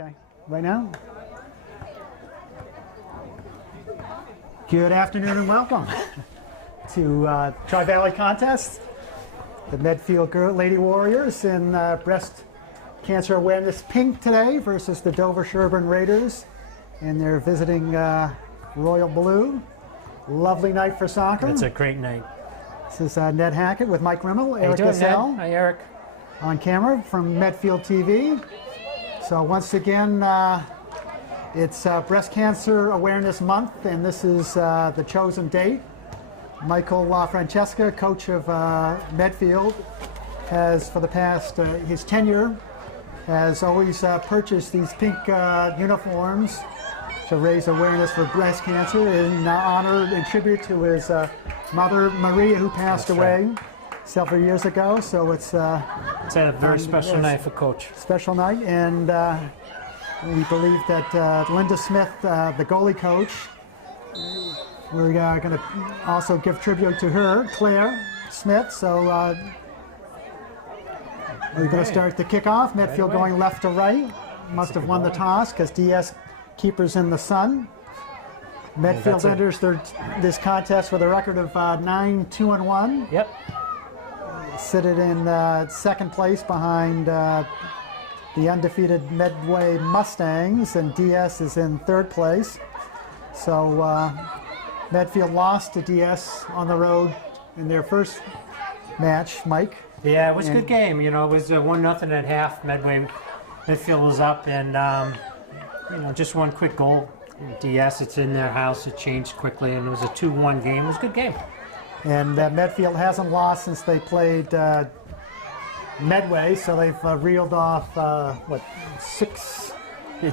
Okay, right now. Good afternoon and welcome to Tri-Valley Contest. The Medfield Lady Warriors in Breast Cancer Awareness Pink today versus the Dover-Sherborn Raiders, and they're visiting Royal Blue. Lovely night for soccer. It's a great night. This is Ned Hackett with Mike Rimmel, Eric How you doing, Ned? Gassell Hi, Eric. on camera from Medfield TV. So once again, it's Breast Cancer Awareness Month, and this is the chosen date. Michael Francesca, coach of Medfield, has for the past, his tenure, has always purchased these pink uniforms to raise awareness for breast cancer in honor and tribute to his mother, Maria, who passed away several years ago. So it's a very special night for Coach. Special night, and we believe that Linda Smith, the goalie coach, we're going to also give tribute to her, Claire Smith. So we're going to start the kickoff. Medfield going left to right. Must have won the toss because DS keeper's in the sun. Medfield enters this contest with a record of 9-2-1. Yep. Sitting in second place behind the undefeated Medway Mustangs, and DS is in third place. So Medfield lost to DS on the road in their first match, Mike. Yeah, it was a good game. You know, it was 1-0 at half. Medfield was up, and just one quick goal. DS, it's in their house. It changed quickly, and it was a 2-1 game. It was a good game. And Medfield hasn't lost since they played Medway, so they've reeled off six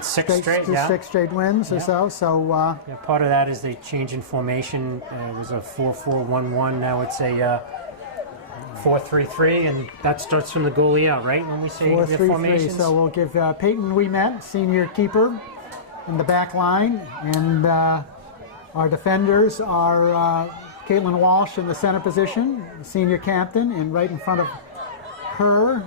straight wins or so. So part of that is they change in formation. It was a 4-4-1-1. Now it's a 4-3-3, and that starts from the goalie out, right? When we say 4-3-3. So we'll give Peyton Ouimet, senior keeper, in the back line, and our defenders are Caitlin Walsh in the center position, senior captain, and right in front of her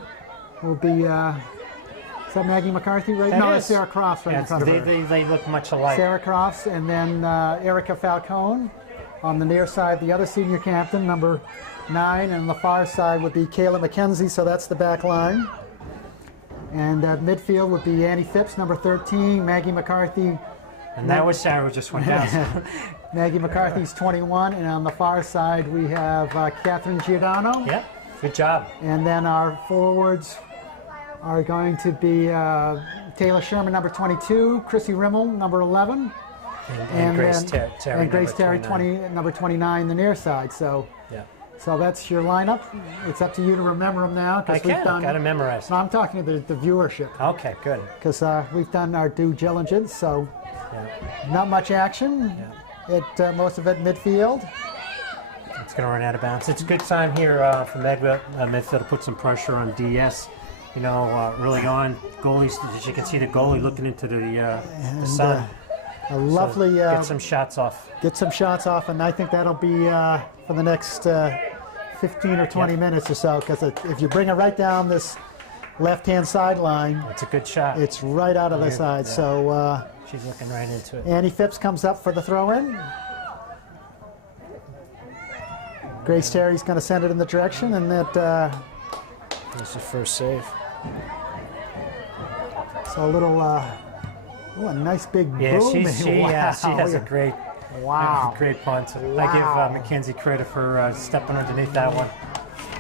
will be, is that Maggie McCarthy? Right? That no, is. it's Sarah Crofts right in front of her. They look much alike. Sarah Crofts, and then Erica Falcone on the near side, the other senior captain, number 9, and on the far side would be Kayla McKenzie, so that's the back line. And midfield would be Annie Phipps, number 13, Maggie McCarthy. And that was Sarah who just went down. Maggie McCarthy's 21, and on the far side we have Catherine Giordano. Yep, good job. And then our forwards are going to be Taylor Sherman, number 22, Chrissy Rimmel, number 11, and Grace Terry, and Grace Terry, number 29, the near side. So. Yeah. So that's your lineup. It's up to you to remember them now. I got to memorize. No, I'm talking to the viewership. Okay, good. Because we've done our due diligence, so not much action. Most of it midfield. It's going to run out of bounds. It's a good time here for Medfield to put some pressure on DS. You know, early on, goalies, as you can see the goalie looking into the sun. A lovely... get some shots off. Get some shots off, and I think that'll be for the next 15 or 20 minutes or so, because if you bring it right down this left-hand sideline... It's a good shot. It's right out of the side, so... she's looking right into it. Annie Phipps comes up for the throw-in. Grace Terry's going to send it in the direction, and that... That's the first save. So a little... a nice big boom. She has a great... Wow. Great punt. Wow. I give Mackenzie credit for stepping underneath that one.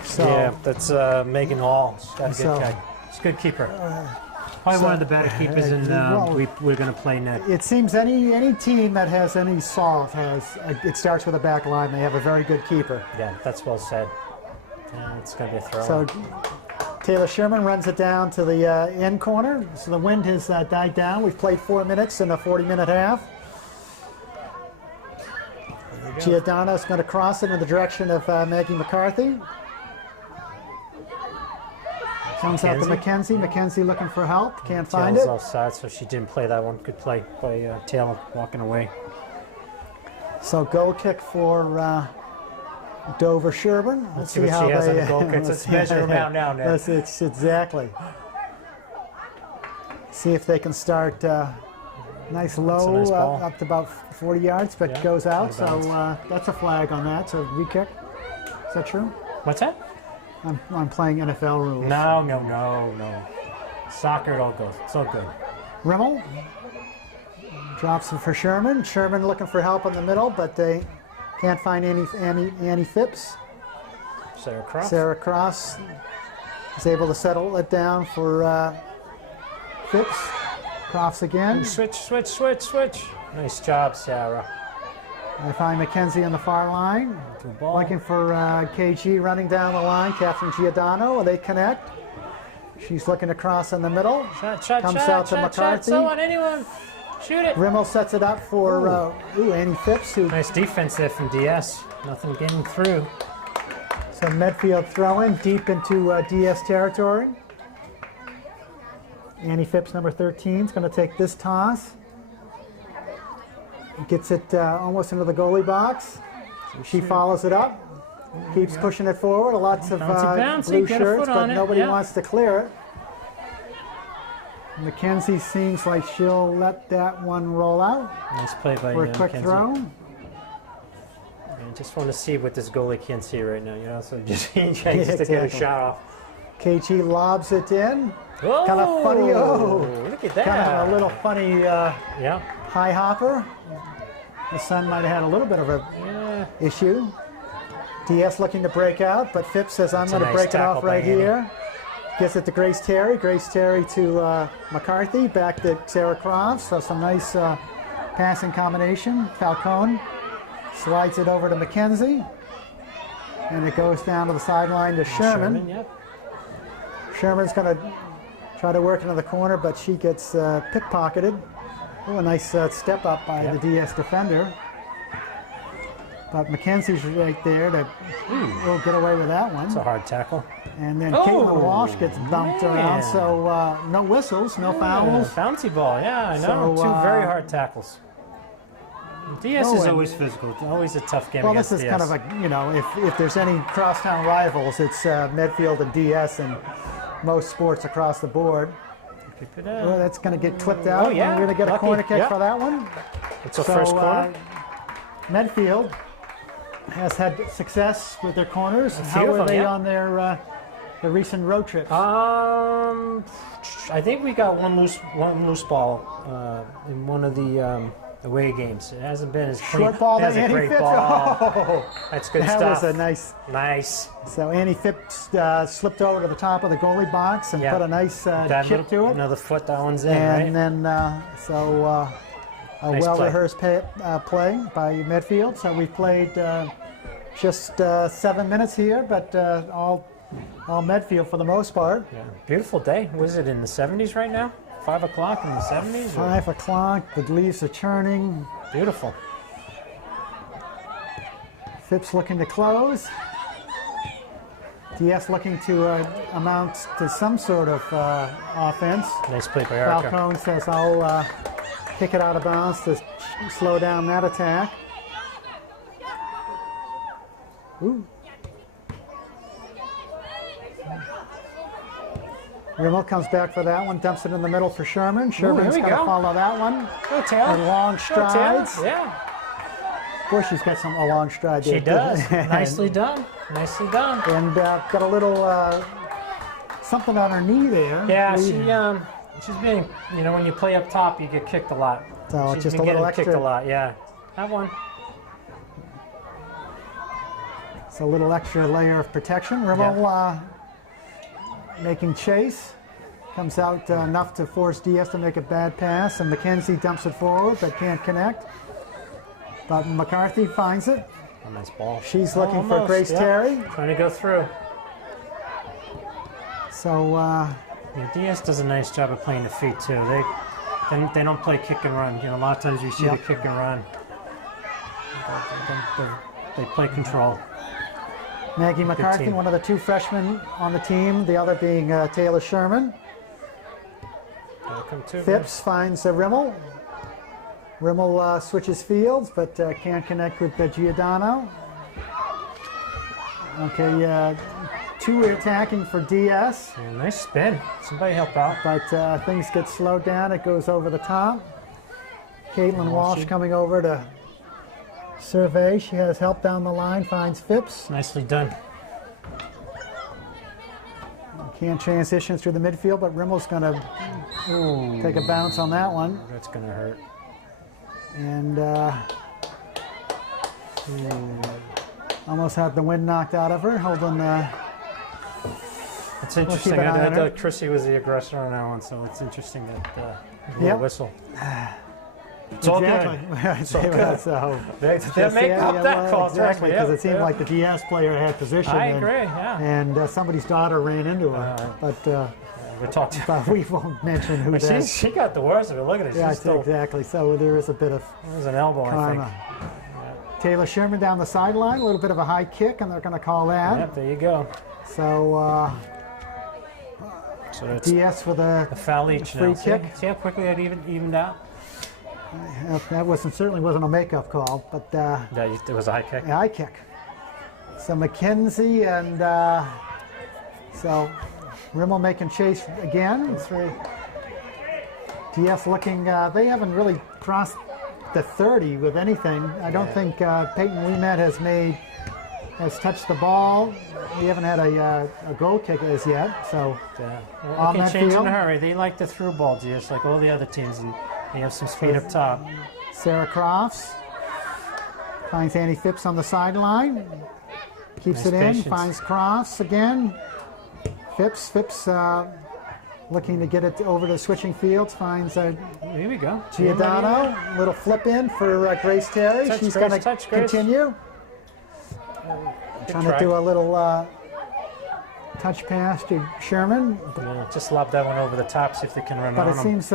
So, yeah, that's Megan Hall. She's got a good guy. She's a good keeper. Probably one of the better keepers in we're going to play next. It seems any team that has any salt it starts with a back line. They have a very good keeper. Yeah, that's well said. It's going to be a throw. So Taylor Sherman runs it down to the end corner. So the wind has died down. We've played 4 minutes in a 40-minute half. Giordano's going to cross it in the direction of Maggie McCarthy. Comes out to McKenzie. McKenzie looking for help. Can't find it. Taylor's offside, so she didn't play that one. Good play by Taylor walking away. So goal kick for Dover-Sherborn. Let's see what she has on the goal kicks. Let's measure them out now, Ned. It's exactly. See if they can start nice low, nice ball. up to about 40 yards, but Yeah, goes out. out So of bounds. that's a flag on that. So re-kick. Is that true? What's that? I'm playing NFL rules. No. Soccer, it all goes. It's all good. Rimmel drops it for Sherman. Sherman looking for help in the middle, but they can't find Annie Phipps. Sarah Cross. Sarah Cross is able to settle it down for Phipps. Crofts again. Switch. Nice job, Sarah. I find Mackenzie on the far line. To the ball. Looking for KG running down the line. Catherine Giordano. They connect. She's looking to cross in the middle. Shot, Comes out to McCarthy. Someone, anyone, shoot it. Rimmel sets it up for Annie Phipps, who Nice defense there from DS. Nothing getting through. so Medfield throwing deep into DS territory. Annie Phipps, number 13, is going to take this toss. Gets it almost into the goalie box. She follows it up. Keeps pushing it forward. Lots of Bouncy, blue get a shirts, foot but on it, nobody yeah. wants to clear it. Mackenzie seems like she'll let that one roll out Nice play by for a quick Mackenzie. throw. I just want to see what this goalie can't see right now, you know, so just he tries to get exactly. a shot off. KG lobs it in. Oh, Kind of funny. Oh, look at that. kind of a little funny Yeah. high hopper. The son might have had a little bit of a Yeah. issue. DS looking to break out, but Phipps says, I'm That's going a to nice break it tackle off by right Annie. here. Gives it to Grace Terry. Grace Terry to McCarthy. Back to Sarah Crofts. So some nice passing combination. Falcone slides it over to Mackenzie. And it goes down to the sideline to Sherman. Yep. Sherman's going to try to work into the corner, but she gets pickpocketed. Oh, a nice step up by the DS defender. But Mackenzie's right there to get away with that one. It's a hard tackle. And then Oh, Caitlin Walsh gets bumped around, man. so no whistles, no fouls. Bouncy ball, yeah, I know. So, Two very hard tackles. DS is and- always physical. It's always a tough game Well, against this is DS. kind of a, you know, if there's any crosstown rivals, it's Medfield and DS in most sports across the board. Keep it Well, up. that's going to get clipped out. Oh, yeah. We're going to get a Lucky. corner kick Yep. for that one. It's a first corner. Medfield has had success with their corners. few How of are them, they yeah. on their recent road trips? I think we got one loose ball in one of the away games. It hasn't been as clean. Short ball to That's a Annie great Phipps. ball. Oh, That's good that stuff. was a nice. So Annie Phipps slipped over to the top of the goalie box and Yeah. put a nice That chip to it. Another foot, that one's in, And right? then, a Nice well-rehearsed play by Medfield. So we played just 7 minutes here, but all Medfield for the most part. Yeah. Beautiful day. Was it in the 70s right now? 5 o'clock in the 70s? or- 5 o'clock, the leaves are churning. Beautiful. Phipps looking to close. DS looking to amount to some sort of offense. Nice play by Erica. Falcone says, I'll kick it out of bounds to slow down that attack. Ooh. Rimmel comes back for that one, dumps it in the middle for Sherman. Sherman's we going to go. follow that one. Go, Taylor. Her long Go, Taylor. strides. Yeah. Of course, she's got a long stride. She there. does. Nicely done. Nicely done. And got a little something on her knee there. Yeah, Bleeding. she's been, you know, when you play up top, you get kicked a lot. So She's just been a little getting kicked extra. a lot, yeah. Have one. It's a little extra layer of protection. Rimmel making chase. Comes out enough to force DS to make a bad pass, and Mackenzie dumps it forward but can't connect. But McCarthy finds it. A nice ball. She's looking for Almost, Grace yeah. Terry. Trying to go through. So Yeah, DS does a nice job of playing the feet too. They don't play kick and run. You know, a lot of times you see Yep. the kick and run. They play control. Maggie McCarthy, team. one of the two freshmen on the team, the other being Taylor Sherman. Welcome to Phipps finds Rimmel. Rimmel switches fields, but can't connect with Giordano. Okay, two attacking for DS. Yeah, nice spin. Somebody help out. But things get slowed down. It goes over the top. Caitlin Walsh coming over to survey. She has help down the line, finds Phipps. Nicely done. Can't transition through the midfield, but Rimmel's going to take a bounce on that one. That's going to hurt. And almost had the wind knocked out of her, holding It's interesting. I thought Chrissy was the aggressor on that one, so it's interesting that the whistle. It's all good. It's all good. So they make up that call. Exactly, because it seemed like the DS player had position. I agree, yeah. And somebody's daughter ran into her. We're talking. But we won't mention who that is. She got the worst of it. Look at it. Yeah, still, exactly. So there is a bit of there's an elbow, karma. I think. Yeah. Taylor Sherman down the sideline, a little bit of a high kick, and they're going to call that. Yep, there you go. So, so DS with a foul each free now. kick. See how quickly that evened out? That certainly wasn't a makeup call, but It was a high kick. a high kick. So McKenzie and so Rimmel making chase again. DS looking, they haven't really crossed the 30 with anything. I don't think Peyton Ouimet has touched the ball. We haven't had a goal kick as yet. So on that change in a hurry. They like the through ball, just like all the other teams, and they have some speed up top. Sarah Crofts finds Annie Phipps on the sideline. Keeps it in, patience. finds Crofts again. Phipps looking to get it over to switching fields, finds Here we go. Giordano. Little flip in for Grace Terry. She's going to continue. Trying to do a little touch pass to Sherman. Yeah, just lob that one over the top, see if they can run But on it them. seems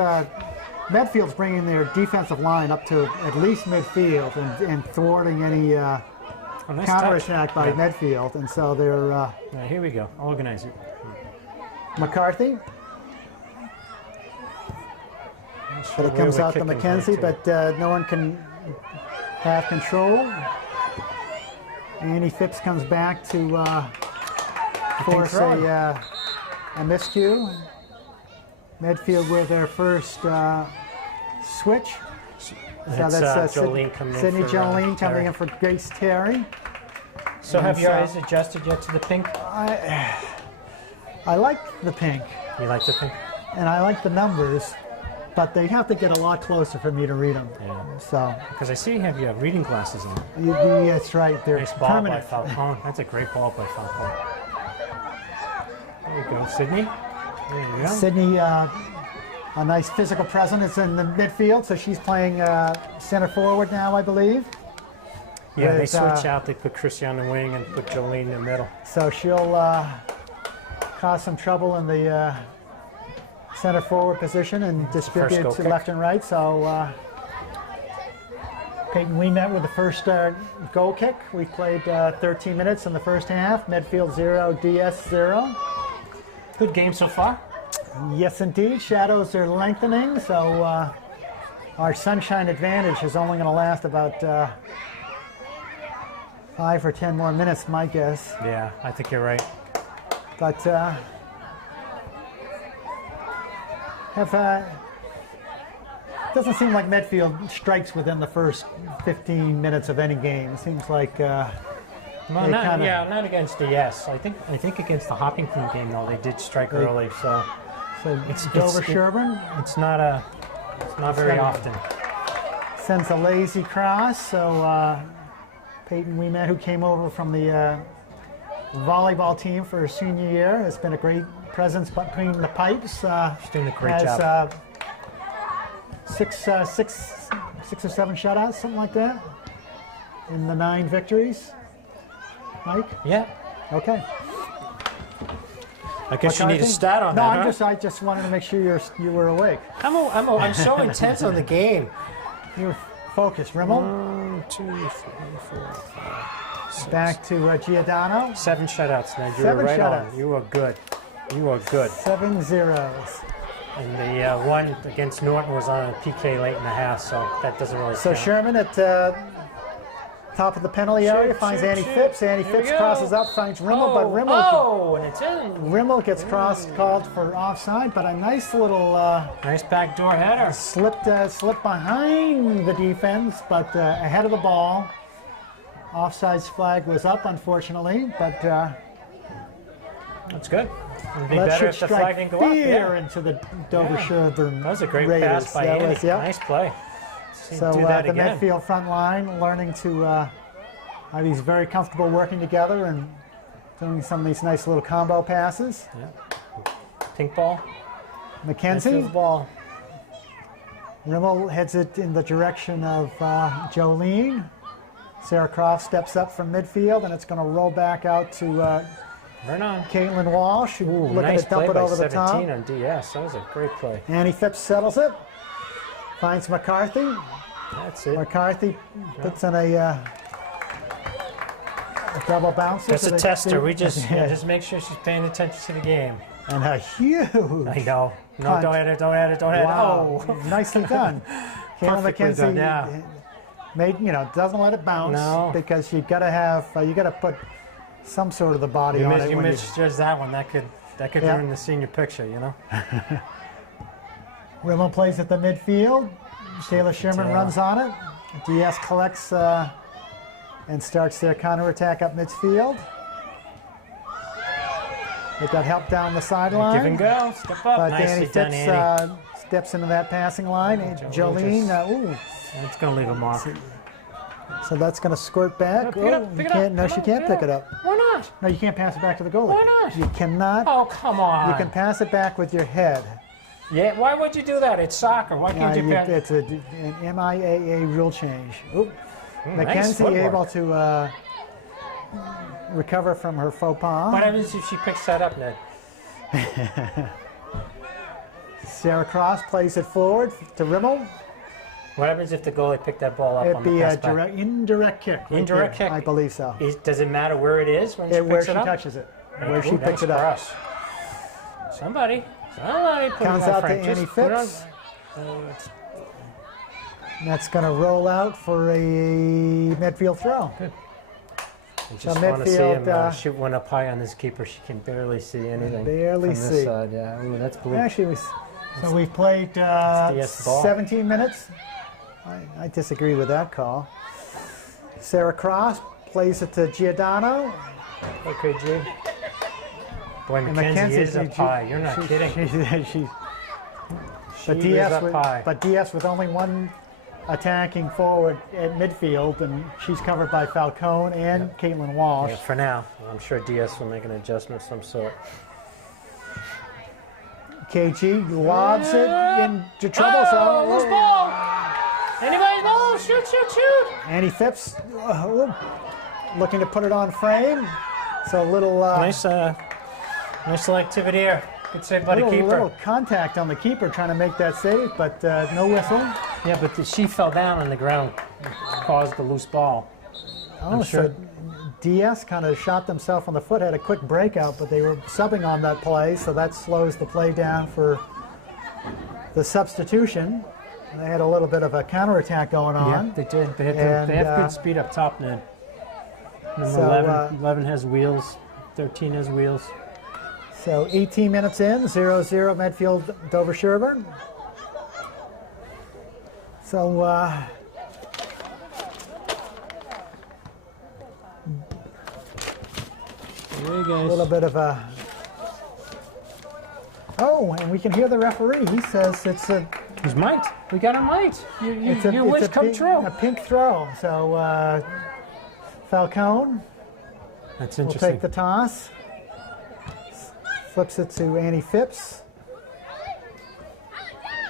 Medfield's bringing their defensive line up to at least midfield and thwarting any nice counterattack by Yeah. Medfield. And so they're Here we go. Organize it. McCarthy. But it comes out to McKenzie, but no one can have control. Annie Phipps comes back to force a miscue. Medfield with their first switch. So that's Jolene coming in Sydney for, Jolene coming Terry. in for Grace Terry. So have your eyes adjusted yet to the pink? I like the pink, You like the pink? and I like the numbers, but they have to get a lot closer for me to read them. Yeah. So Because I see you have reading glasses on. that's right. They're Nice ball permanent. by Falcone. That's a great ball by Falcone. There you go, Sydney. There you go. Sydney, a nice physical presence in the midfield, so she's playing center forward now, I believe. Yeah, they With, switch out. They put Chrissy on the wing and put Jolene in the middle. So she'll cause some trouble in the center forward position and distribute goal to kick. left and right. So Peyton Ouimet with the first goal kick. We played 13 minutes in the first half. Medfield 0, DS 0. Good game so far. Yes, indeed. Shadows are lengthening, so our sunshine advantage is only going to last about 5 or 10 more minutes, my guess. Yeah, I think you're right. But doesn't seem like Medfield strikes within the first 15 minutes of any game. It seems like Well, not against DS. I think against the Hoppington game though they did strike early. So it's dover-sherborn. It's not very often. Sends a lazy cross. So Peyton Ouimet, who came over from the volleyball team for her senior year, has been a great presence between the pipes. She's doing a great job. Six or seven shutouts, something like that, in the 9 victories. Mike? Yeah. Okay. I guess you need a stat on no, that. I just wanted to make sure you were awake. I'm so intense on the game. You were focused. Rimmel. 1, 2, 3, 4, 5, 6. Back to Giordano. 7 shutouts now. You 7 were right shutouts. on. You were good. You were good. 7 zeros. And the one against Norton was on a PK late in the half, so that doesn't really So count. Sherman at top of the penalty area, finds Annie Phipps. Annie Phipps crosses up, finds Rimmel, but Rimmel, and it's in. Rimmel gets called for offside, but a nice little Nice backdoor header. slipped behind the defense, but ahead of the ball. Offsides flag was up, unfortunately, but That's good. It'd be that better should if the flag strike didn't go up. fear Yeah. into the Dover-sherborn That was a great Raiders. pass by That Annie. was, yeah. Nice play. So do that the again. Medfield front line learning to have these very comfortable working together and doing some of these nice little combo passes. Yeah. Pink ball. Mackenzie, Medfield's ball. Rimmel heads it in the direction of Jolene. Sarah Croft steps up from midfield, and it's going to roll back out to Right on. Caitlin Walsh, who Ooh, looking nice to dump play it by over the 17 top. on DS. That was a great play. Annie Phipps settles it, finds McCarthy. That's it. McCarthy puts in a double bouncer. That's to a the tester. feet. We just make sure she's paying attention to the game. And a huge. I know. No, Punt. don't hit it. Don't hit it. Don't hit it. Wow, Oh. nicely done. Kayla Perfectly McKenzie done, yeah. doesn't let it bounce because you got to put some sort of the body on it. You when missed just that one. That could Yeah. ruin the senior picture, you know? Rimmel plays at the midfield. Taylor Sherman Taylor. runs on it. DS collects and starts their counterattack up midfield. They got help down the sideline. Give and go. Step up. But Nicely Danny done, Phipps Annie. steps into that passing line. And Jolene, It's going to leave a mark. so that's going to squirt back. Pick it up, You pick it can't, up. no, Come she on, can't pick it up. Why not? No, you can't pass it back to the goalie. Why not? You cannot. Oh, come on. You can pass it back with your head. Yeah, why would you do that? It's soccer. Why can't you pass? It's an MIAA rule change. Ooh. Nice Mackenzie footwork. able to recover from her faux pas. What happens if she picks that up, Ned? Sarah Cross plays it forward to Rimmel. What happens if the goalie picked that ball up It'd on the be pass a back? indirect kick. right Indirect there. kick. I believe so. Does it matter where it is when she Where picks she it up? touches it. Where Ooh, she picks nice it up. cross. Somebody put Comes it on out to Frank. Annie Just put it on- Phipps. And that's going to roll out for a Medfield throw. I just want to see him shoot one up high on his keeper. She can barely see anything. Barely from see. this side. Yeah, ooh, that's blue. Actually, so we've played DS ball. 17 minutes. I disagree with that call. Sarah Cross plays it to Giordano. Okay, G. Boy, And Mackenzie is up high. You're not kidding. But She is up high. DS with only one attacking forward at midfield, and she's covered by Falcone and Caitlin Walsh. Yeah, for now. I'm sure DS will make an adjustment of some sort. KG lobs it into trouble. Loose So ball! Anybody's ball? Shoot, shoot, shoot! Annie Phipps looking to put it on frame. So a little Nice little activity here. Good save by the keeper. little contact on the keeper trying to make that save, but no whistle. Yeah, but she fell down on the ground, caused the loose ball. Oh, sure. so DS kind of shot themselves on the foot, had a quick breakout, but they were subbing on that play, so that slows the play down for the substitution. They had a little bit of a counterattack going on. Yeah, they did. They And, have good speed up top, Ned. Number so, 11 has wheels. 13 has wheels. So 18 minutes in, 0-0 Medfield Dover-Sherborn. So There you a guys. little bit of a... Oh, and we can hear the referee. He says it's a... He's might. We got a might. Your wish come pink, true. a pink throw. So Falcone That's will interesting. take the toss. Flips it to Annie Phipps.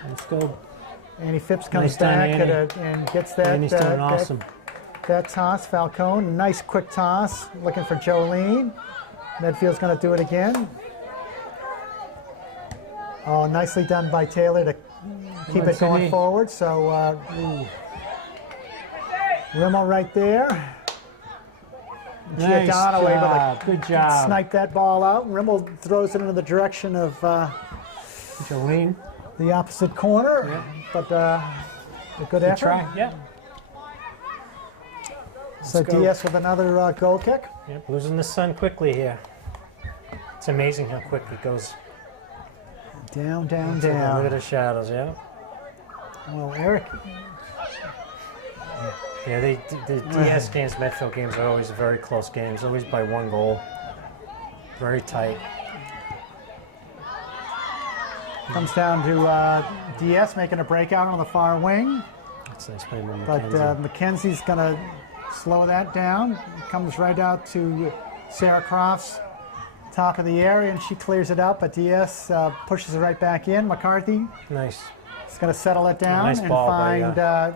Let's go. Annie Phipps comes Nice done, back Annie. and gets that, Annie's doing awesome. that toss. Falcone, nice quick toss. Looking for Jolene. Medfield's going to do it again. Oh, nicely done by Taylor to keep it going forward. So Rimmel right there. Nice Giordano able job. to Good job. snipe that ball out. Rimmel throws it into the direction of Jolene. the opposite corner, Yeah. but a good effort. Try. Yeah. So go. DS with another goal kick. Yep, losing the sun quickly here. It's amazing how quick it goes. Down, down, Look at down. the shadows, yeah. Well, Eric, Yeah, the DS games, Medfield games are always very close games, always by 1 goal. Very tight. comes down to DS making a breakout on the far wing. That's nice play by But McKenzie. Mackenzie's going to slow that down. Comes right out to Sarah Croft's top of the area, and she clears it up. But DS pushes it right back in. McCarthy Nice. is going to settle it down nice and ball by, find nice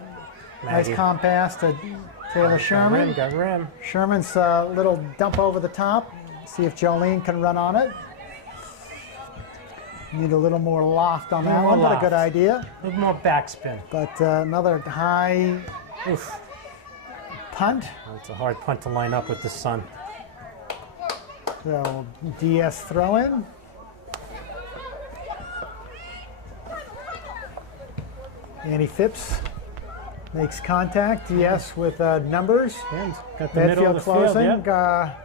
Maggie. comp pass to Taylor Sherman. Got rim. Sherman's little dump over the top. See if Jolene can run on it. Need a little more loft on that More one, but a loft. good idea. A little more backspin. But another high punt. It's a hard punt to line up with the sun. So DS throw in. Annie Phipps makes contact. DS with numbers. And got the middle Medfield of the field, closing. yep.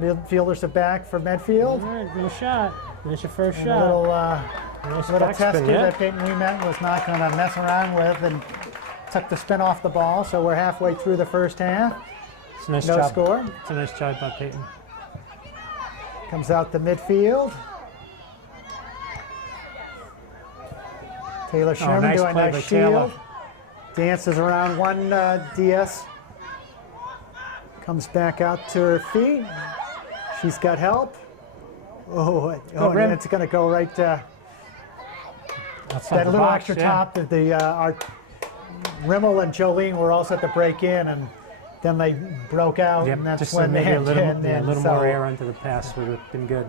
Midfielders are back for Medfield. All right, good shot. Finish your first And a shot. little Nice test backspin, here yeah. that Peyton Ouimet was not going to mess around with and took the spin off the ball. So we're halfway through the first half. It's a nice No job. score. It's a nice job by Peyton. Comes out to midfield. Taylor Sherman nice doing play a by nice Taylor. shield. Dances around one DS. Comes back out to her feet. She's got help. And rim. it's going to go right. Outside That the little box, extra yeah. top that our Rimmel and Jolene were all set to break in, and then they broke out, Yep, and that's just when they maybe a had little, in. yeah, a And little so more air into the pass would have been good.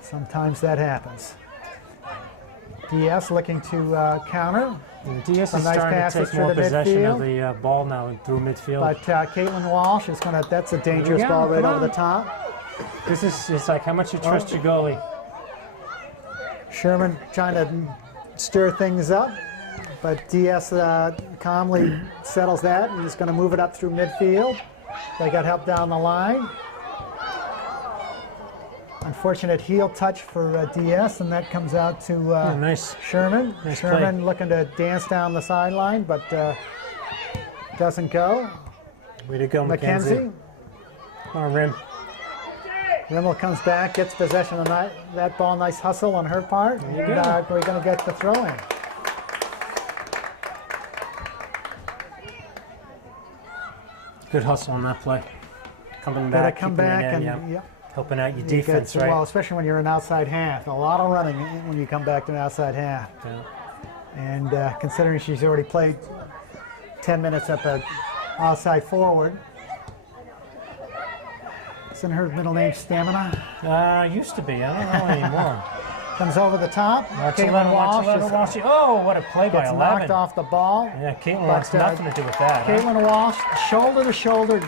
sometimes that happens. DS looking to counter, And DS Some is nice starting to passes take through more the possession of midfield. the ball now and through midfield. but Caitlin Walsh is going to. That's a dangerous go, ball right come over the on. top. This is it's like how much you trust your goalie. Sherman trying to stir things up, but DS calmly settles that and is going to move it up through midfield. They got help down the line. Unfortunate heel touch for DS, and that comes out to Nice. Sherman. Nice Sherman play. looking to dance down the sideline, but doesn't go. Way to go, McKenzie. Come on, rim. Rimmel comes back, gets possession of that ball. Nice hustle on her part. you And, go. we're going to get the throw in. Good hustle on that play. Coming Gotta back, come keeping back it in, and yeah. yeah. Helping out your You defense, get- right? Well, especially when you're an outside half. A lot of running when you come back to an outside half. Yeah. And considering she's already played 10 minutes up at outside forward. Isn't her middle name Stamina? Used to be. I don't know anymore. Comes over the top. Watch Caitlin 11, watch Walsh 11, just watch it. Oh, what a play by gets 11. knocked off the ball. Yeah, Caitlin But, wants nothing to do with that. Huh? Caitlin Walsh, shoulder to shoulder,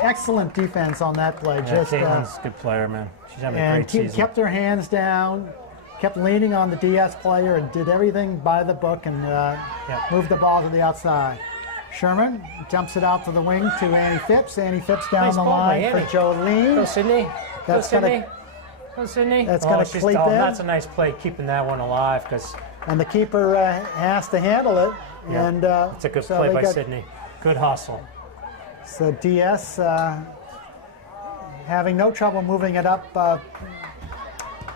excellent defense on that play. Yeah, Just Caitlin's a good player, man. She's having a and great season. kept her hands down, kept leaning on the DS player, and did everything by the book and moved the ball to the outside. Sherman dumps it out to the wing to Annie Phipps. Annie Phipps down Nice the ball by line for Annie. Jolene. Go, Sydney. Go, That's gonna- Sydney. Go, Sydney. that's gonna she's- cleat in. That's a nice play, keeping that one alive, because And the keeper has to handle it. Yeah, And it's a good so play they by got- Sydney. Good hustle. So DS having no trouble moving it up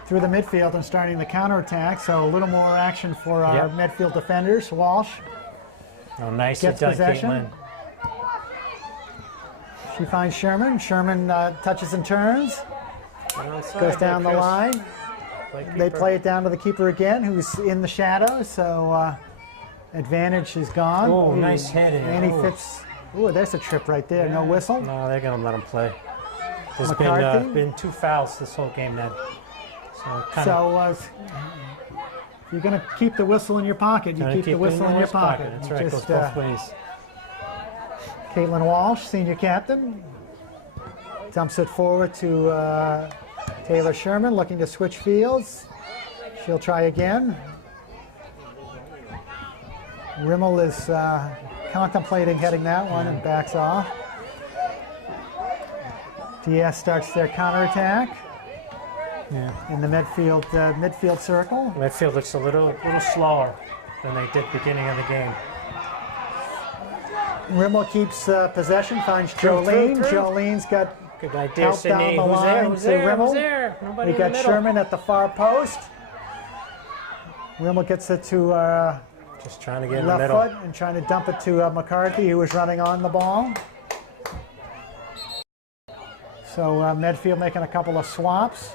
through the midfield and starting the counterattack. So a little more action for our Yep. midfield defenders. Walsh, Oh, nicely Gets done, possession. Caitlin. she finds Sherman. Sherman touches and turns, goes down the line. They play it down to the keeper again, who's in the shadows. So advantage is gone. Oh, Ooh, nice heading. Annie Ooh. Phipps. Ooh, there's a trip right there. No whistle. No, they're going to let him play. There's McCarthy? been 2 fouls this whole game, Ned. So kind of So if you're going to keep the whistle in your pocket, you keep the whistle in your pocket. That's right, Just, goes both ways. Caitlin Walsh, senior captain, dumps it forward to Taylor Sherman, looking to switch fields. She'll try again. Rimmel is contemplating heading that one and backs off. DS starts their counterattack. Yeah. In the midfield circle. Medfield looks a little slower than they did beginning of the game. Rimmel keeps possession, finds Jolene. through. Jolene's got Good idea, help Sydney. down the line Who's to there? Rimmel. Who's there? Nobody We in the got middle. Sherman at the far post. Rimmel gets it to Just trying to get in the left middle. foot and trying to dump it to McCarthy, who was running on the ball. So Medfield making a couple of swaps.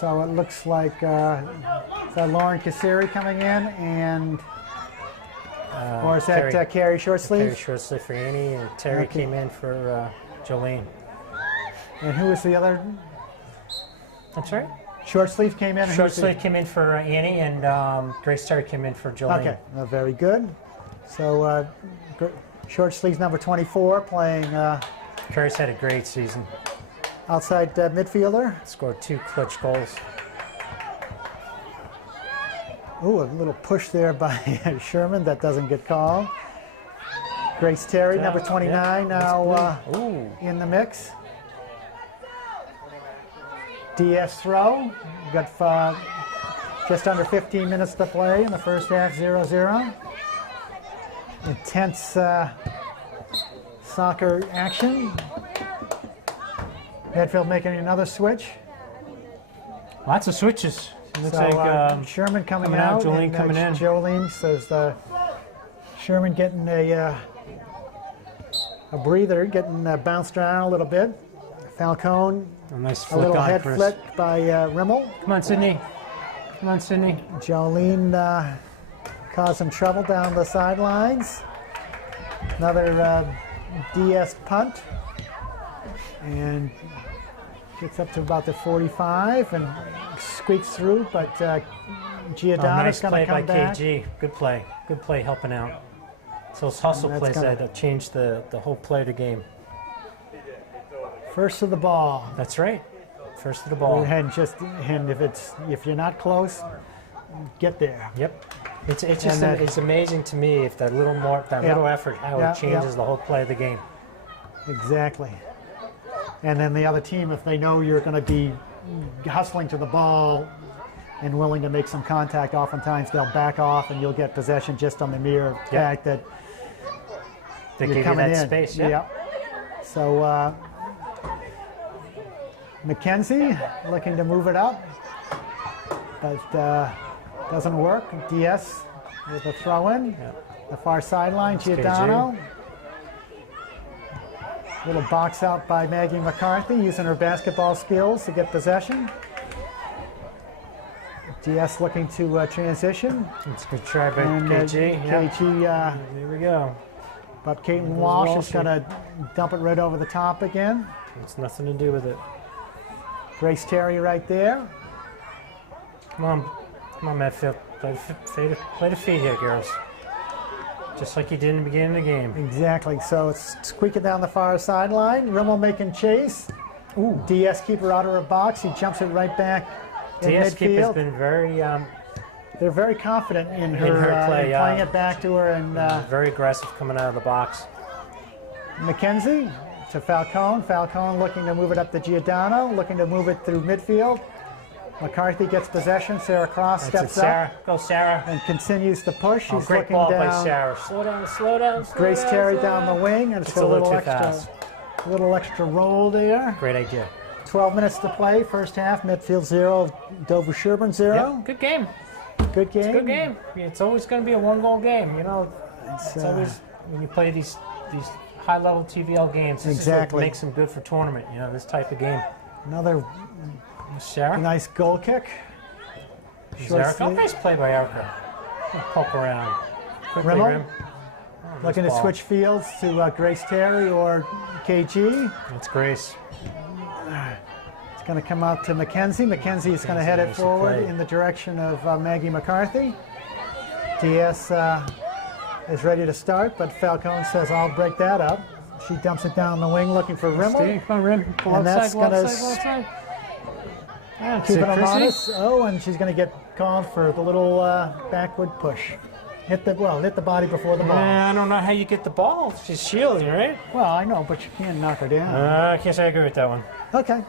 So it looks like Lauren Kassiri coming in, and or is that Carrie Shortsleeve? Carrie Shortsleeve for Annie, and Terry Okay. came in for Jolene. And who was the other? That's right. Shortsleeve came in. and who's the- Shortsleeve came in for Annie, and Grace Terry came in for Jolene. Okay, very good. So Shortsleeve's number 24 playing Carrie's had a great season. outside midfielder. Scored 2 clutch goals. Ooh, a little push there by Sherman that doesn't get called. Grace Terry, number 29, now Ooh. in the mix. DS throw. Got just under 15 minutes to play in the first half, 0-0. Intense soccer action. Medfield making another switch. Lots of switches. Looks So, like Sherman coming coming out, out. Jolene and, coming in. Jolene says Sherman getting a breather, getting bounced around a little bit. Falcone, a nice a flick little on head Chris. flick by Rimmel. Come on, Sydney. Come on, Sydney. Jolene caused some trouble down the sidelines. Another DS punt. And gets up to about the 45 and squeaks through, but Giordano's Nice going play to by come back. KG. Good play. Good play helping out. So those hustle that's plays gonna- that change the whole play of the game. First of the ball. That's right. First of the ball. And if you're not close, get there. Yep. It's just And it's amazing to me if that little effort, how Yeah, it changes yeah. the whole play of the game. Exactly. And then the other team, if they know you're going to be hustling to the ball and willing to make some contact, oftentimes they'll back off and you'll get possession just on the mere fact that They you're give you coming that in. space. Yeah. So McKenzie looking to move it up, but doesn't work. DS with a throw in. Yeah. The far sideline, Giordano. Little box out by Maggie McCarthy, using her basketball skills to get possession. DS looking to transition. It's a good try by And KG. Yeah. KG, There we go. but Caitlin Walsh is going to dump it right over the top again. It's nothing to do with it. Grace Terry right there. Come on, Medfield. Play the feet here, girls. Just like you did in the beginning of the game. Exactly. So it's squeaking down the far sideline. Rimmel making chase. Ooh. DS keeper out of her box. He jumps it right back in DS keeper's midfield. been very They're very confident in her, play, in playing it back to her. And very aggressive coming out of the box. McKenzie to Falcone. Falcone looking to move it up to Giordano. Looking to move it through midfield. McCarthy gets possession. Sarah Cross That's it, steps Sarah. up Go, Sarah. and continues to push. Oh, She's great looking ball by down. Sarah. Slow down, slow down, slow Grace down, Terry slow down the wing, and it's It's a a little little too extra, fast. little extra roll there. Great idea. 12 minutes to play, first half. Medfield 0, Dover-sherborn 0. Yep, good game. Good game. Good game. It's always going to be a one-goal game. You know, It's, it's always when you play these high-level TVL games. This Exactly. is what makes them good for tournament. You know, this type of game. another Sarah. nice goal kick. Short Erica. Oh, sleeve. nice play by Erica. Poke around. Quickly, Rimmel. Rim. Oh, Looking nice to ball. switch fields to Grace Terry or KG. That's Grace. It's going to come out to McKenzie. McKenzie is going to head it Nice forward play. in the direction of Maggie McCarthy. DS is ready to start, but Falcone says, I'll break that up. She dumps it down the wing looking for Rimmel. Steve, come on, Rim. Go And that's outside, go gonna outside, go outside. Yeah, Keeping them Chrissy. honest. Oh, and she's going to get called for the little backward push. Hit the body before the ball. I don't know how you get the ball. She's shielding, right? Well, I know, but you can't knock her down. I guess I agree with that one. Okay.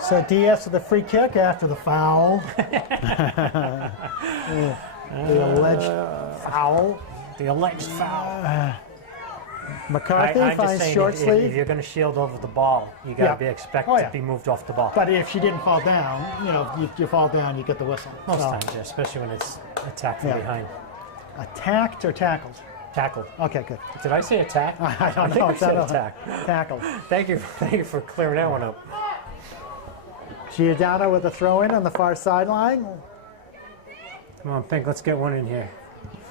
So DS with a free kick after the foul. The alleged foul. The alleged foul. McCarthy I'm just finds saying, short if sleeve. you're going to shield over the ball, you got to be expected to be moved off the ball. But if she didn't fall down, you fall down, you get the whistle. Most times, yeah, especially when it's attacked from behind. Attacked or tackled? Tackled. Okay, good. Did I say attack? I don't think know. I said attack. Tackled. Thank you for clearing that one up. Giordano with a throw in on the far sideline. Come on, Pink, let's get one in here.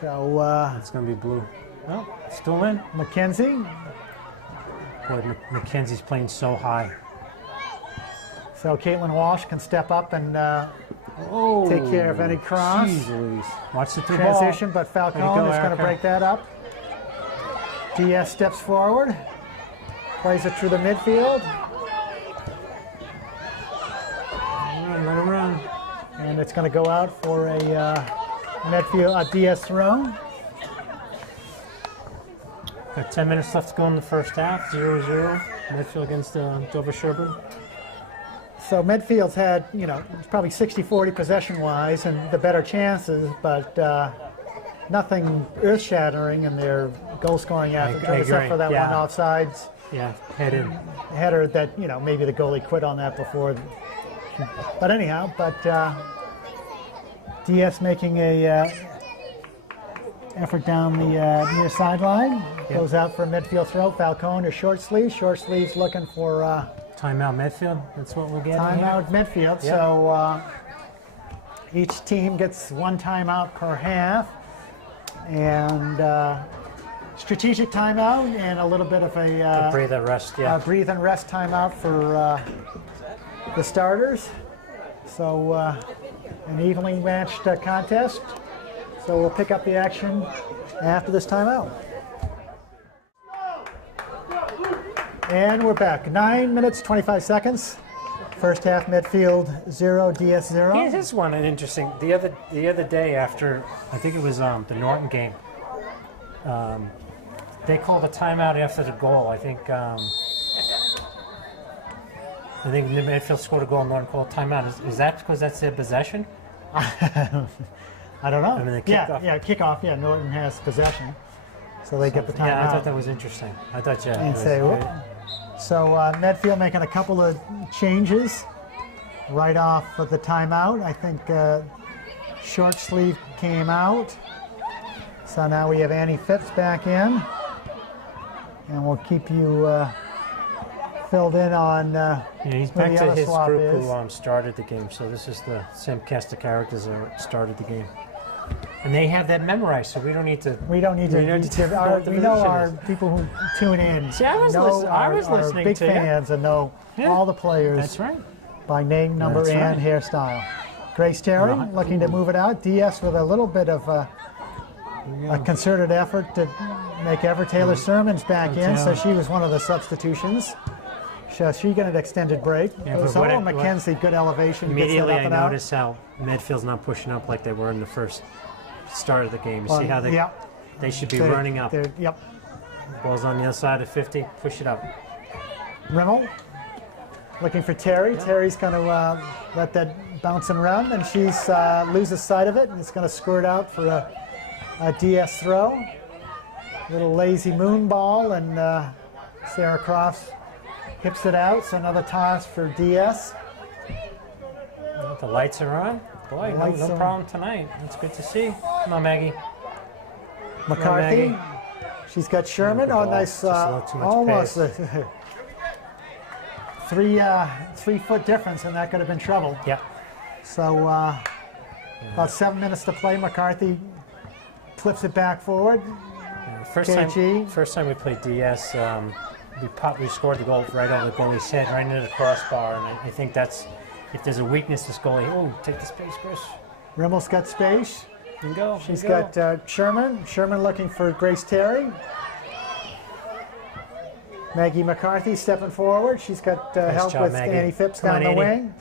So It's going to be blue. Oh, still in. McKenzie. Boy, McKenzie's playing so high. So Caitlin Walsh can step up and take care of any cross. Jeez Louise. Watch the through Transition, ball. but Falcone is going to break that up. DS steps forward, plays it through the midfield. Let him run. And it's going to go out for a Medfield DS throw. Got 10 minutes left to go in the first half. 0-0. Medfield against dover-sherborn. So Medfield's had, it's probably 60-40 possession-wise and the better chances, but nothing earth-shattering in their goal-scoring effort, except for that one offsides header that, maybe the goalie quit on that before. But anyhow, DS making a effort down the near sideline. Goes out for a midfield throw. Falcone to short sleeve. Short sleeve's looking for timeout Medfield. That's what we'll get. Timeout Medfield. Yep. So each team gets one timeout per half, and strategic timeout and a little bit of a breathe and rest. Breathe and rest timeout for the starters. So an evenly matched contest. So we'll pick up the action after this timeout. And we're back. 9 minutes, 25 seconds. First half, Medfield 0, DS 0. Here's one interesting. The other day after, I think it was the Norton game, they called a timeout after the goal. I think Medfield scored a goal and Norton called a timeout. Is that because that's their possession? I don't know. I mean, the kickoff. Kickoff. Yeah, Norton has possession, so they get the timeout. Yeah, I thought that was interesting. I thought, So Medfield making a couple of changes right off of the timeout. I think short sleeve came out. So now we have Annie Phipps back in, and we'll keep you filled in on he's back to his group is. who started the game. So this is the same cast of characters that started the game. And they have that memorized, so we don't need to. We know our people who tune in. See, I was listening big to fans and know all the players. That's right. By name, number, and hairstyle. Grace Terry looking to move it out. DS with a little bit of a concerted effort to make Ever Taylor Sermons back in, so she was one of the substitutions. So she got an extended break. McKenzie, good elevation. Immediately I noticed how Medfield's not pushing up like they were in the first start of the game. You see how they should be running up. Yep. Ball's on the other side of 50, push it up. Rimmel looking for Terry. Yep. Terry's going to let that bounce and run, and she's loses sight of it, and it's going to squirt out for a DS throw. Little lazy moon ball, and Sarah Crofts hips it out, so another toss for DS. The lights are on. Boy, no problem tonight. That's good to see. Come on, Maggie. McCarthy. Maggie. She's got Sherman. Oh, nice. Almost a 3 foot difference, and that could have been trouble. Yeah. So about 7 minutes to play. McCarthy flips it back forward. First time we played DS, we scored the goal right over the goalie's head, right into the crossbar, and I think that's, if there's a weakness, this goalie, take the space, Chris. Rimmel's got space. You can go. She's got Sherman. Sherman looking for Grace Terry. Maggie McCarthy stepping forward. She's got help with Maggie. Annie Phipps down the wing.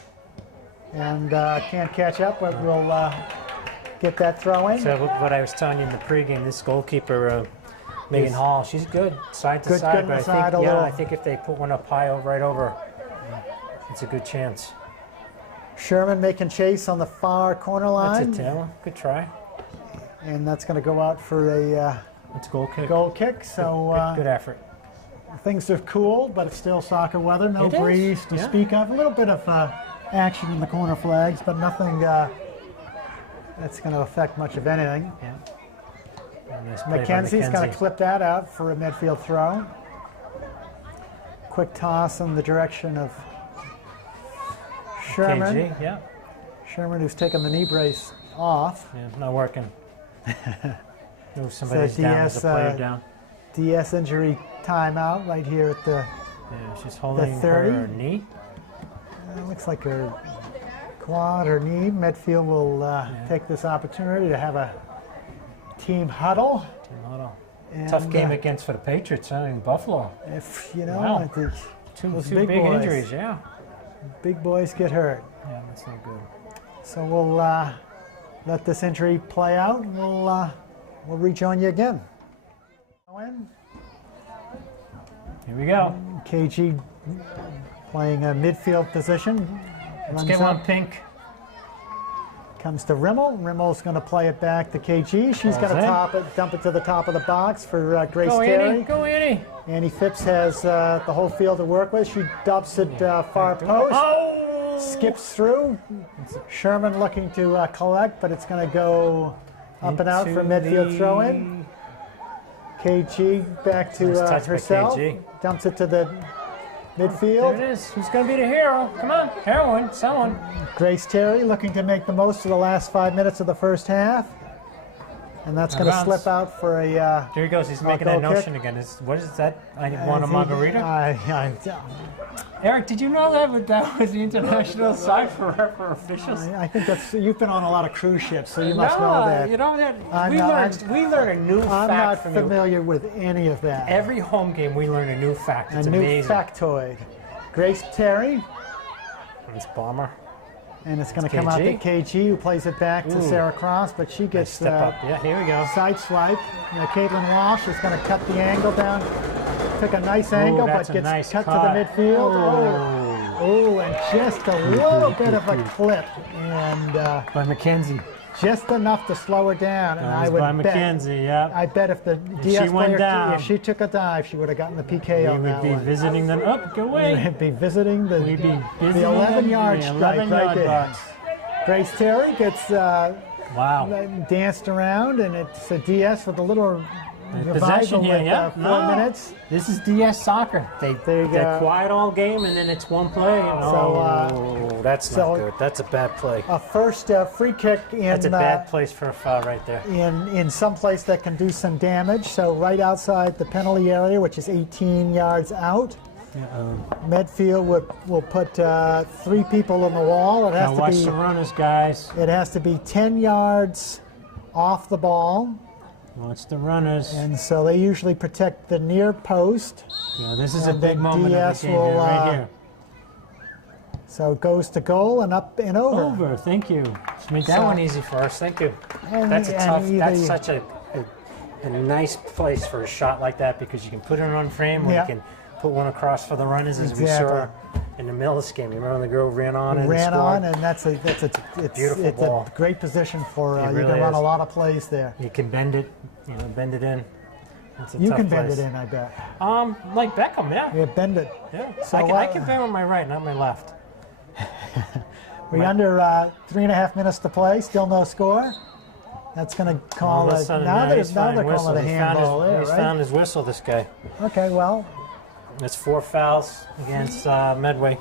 And can't catch up, but we'll get that throw in. So what I was telling you in the pregame, this goalkeeper, Megan Hall, she's good side to Good side. on the But side, I think if they put one up high right over, it's a good chance. Sherman making chase on the far corner line. That's it, Taylor. Good try. And that's going to go out for a It's a goal kick. goal kick. So Good effort. things are cool, but it's still soccer weather. No It is, breeze to yeah. speak of. A little bit of action in the corner flags, but nothing that's going to affect much of anything. Yeah. Nice play by Mackenzie's going to Mackenzie. clip that out for a midfield throw. Quick toss in the direction of Sherman. KG, yeah. Sherman, who's taken the knee brace off. Yeah, not working. Move somebody's down as a player down. DS injury timeout right here at the. Yeah, she's holding 30. her knee. Looks like her quad or knee. Medfield will take this opportunity to have a team huddle. And, Tough game against for the Patriots in Buffalo. If you know, Wow. I think Two those big boys, injuries, yeah. Big boys get hurt. Yeah, that's not good. So we'll let this injury play out, and we'll rejoin you again. Here we go. KG playing a midfield position. Let's Runs get up, one pink. comes to Rimmel. Rimmel's going to play it back to KG. She's going to dump it to the top of the box for Grace Go Terry. Annie, go Annie. Annie Phipps has the whole field to work with. She dumps it far post. Oh! Skips through. Sherman looking to collect, but it's going to go up and out for midfield throw-in. KG back to Nice touch by herself. KG. Dumps it to the midfield. There it is. Who's going to be the hero? Come on, heroine, someone. Grace Terry looking to make the most of the last 5 minutes of the first half. And that's going to slip out for a There he goes. He's making goal that kick. notion again. What is that? I want a margarita? Eric, did you know that was the international side for officials? I think that's, you've been on a lot of cruise ships, so you must know that. You know that I'm we learn a new I'm fact not from familiar with any of that. Every home game we learn a new fact. It's a new amazing. factoid. Grace Terry, It's Bomber. and it's going to come out to KG, who plays it back to Ooh. Sarah Cross, but she gets Step up. Yeah, here we go. side swipe. Caitlin Walsh is going to cut the angle down. Took a nice angle, but that's a gets nice cut cut. to the midfield. Oh, and just a little bit of a clip, and By Mackenzie. just enough to slow her down. And I would by bet, Mackenzie, yeah. I bet if the DS went player, down, if she took a dive, she would have gotten the PK We on would that be one. visiting them. Up, go away. We'd be visiting the We'd be visiting 11-yard the strike 11-yard right there. box. Grace Terry gets Wow. danced around, and it's a DS with a little Possession revival here, with yeah. 4 minutes. This is DS soccer. There you They're go. quiet all game, and then it's one play. That's not good. That's a bad play. A first free kick That's a bad place for a foul right there. in some place that can do some damage. So right outside the penalty area, which is 18 yards out. Medfield will put 3 people on the wall. It has Now to watch be the runners, guys. It has to be 10 yards off the ball, Watch the runners. and so they usually protect the near post. Yeah, this is a and big then moment DS of the game here, will, right here. So it goes to goal and up and over. Over, thank you. Just make that So- one easy for us, thank you. And- That's a and tough, either that's you- such a nice place for a shot like that because you can put it on frame or Yeah. you can put one across for the runners as we Exactly. saw in the middle of this game. You remember the girl ran on and Ran scored? on, and Beautiful it's ball. a great position for you really can run is. a lot of plays there. You can bend it, bend it in. It's a You tough can bend place. it in, I bet. Like Beckham, yeah. Yeah, bend it. Yeah. So, I can bend with my right, not my left. We're under 3.5 minutes to play. Still no score. That's going to call it. Now they're calling it a handball there, He's right? found his whistle, this guy. Okay, well, That's 4 fouls against Medway.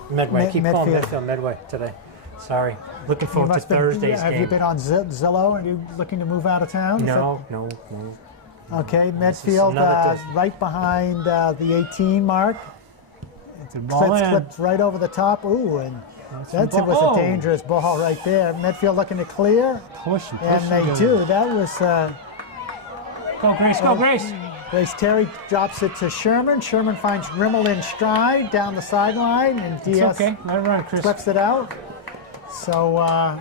Keep calling Medfield. Medway today. Sorry. Looking you forward to must have Thursday's Have you game. been on Zillow? Are you looking to move out of town? Is No. that- Okay, Medfield another right behind the 18 mark. It's a ball That's in. clipped right over the top. Ooh, and that ball. was Oh. a dangerous ball right there. Medfield looking to clear, Push and they do. That was Go, Grace, go, Grace. Grace Terry drops it to Sherman. Sherman finds Rimmel in stride down the sideline, and It's DS okay. Let it run, Chris. flips it out. So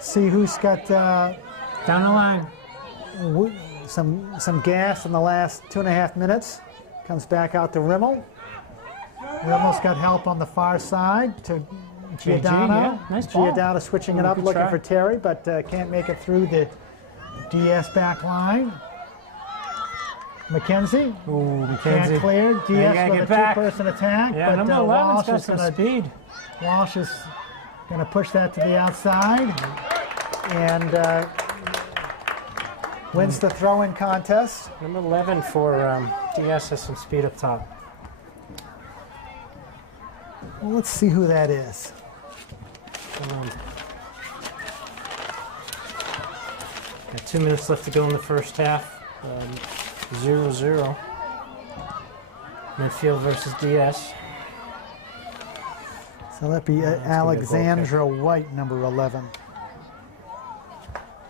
see who's got Down the line. Some gas in the last 2.5 minutes. Comes back out to Rimmel. Rimmel's got help on the far side to Giordano. Yeah, nice ball. Giordano switching it up, Good looking try. for Terry, but can't make it through the DS back line. McKenzie Ooh, can't McKenzie. clear. Yeah, you DS gotta with get a back. two-person attack, Yeah, but number 11's Walsh got is some going speed. to push that to the outside and wins the throw-in contest. Number 11 for DS has some speed up top. Well, let's see who that is. Got 2 minutes left to go in the first half. 0-0. Medfield versus DS. So that'd be gonna be a goal Alexandra White, number 11.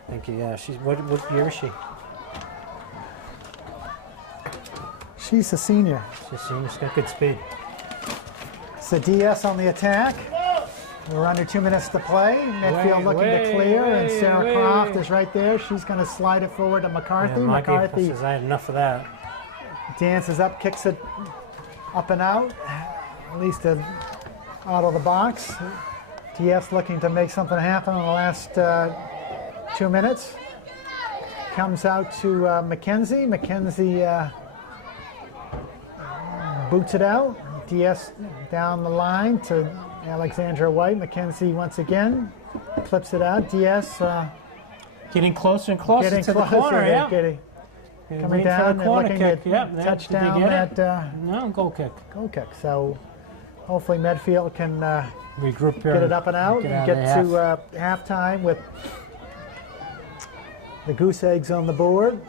Thank you. Yeah, she's what year is she? She's a senior. She's got good speed. So DS on the attack. We're under 2 minutes to play. Medfield looking to clear, and Sarah Croft is right there. She's going to slide it forward to McCarthy. Yeah, McCarthy says I had enough of that. dances up, kicks it up and out, at least out of the box. DS looking to make something happen in the last 2 minutes. Comes out to McKenzie. McKenzie boots it out. DS down the line to Alexandra White. McKenzie once again clips it out. DS Getting closer and closer getting to closer. the corner. They're Yeah. coming Waiting down for and the corner looking kick. at Yep. touchdown Did they get at No, goal kick. goal kick. So hopefully Medfield can Regroup here. get it up and out Get and out get of the to halftime with the goose eggs on the board.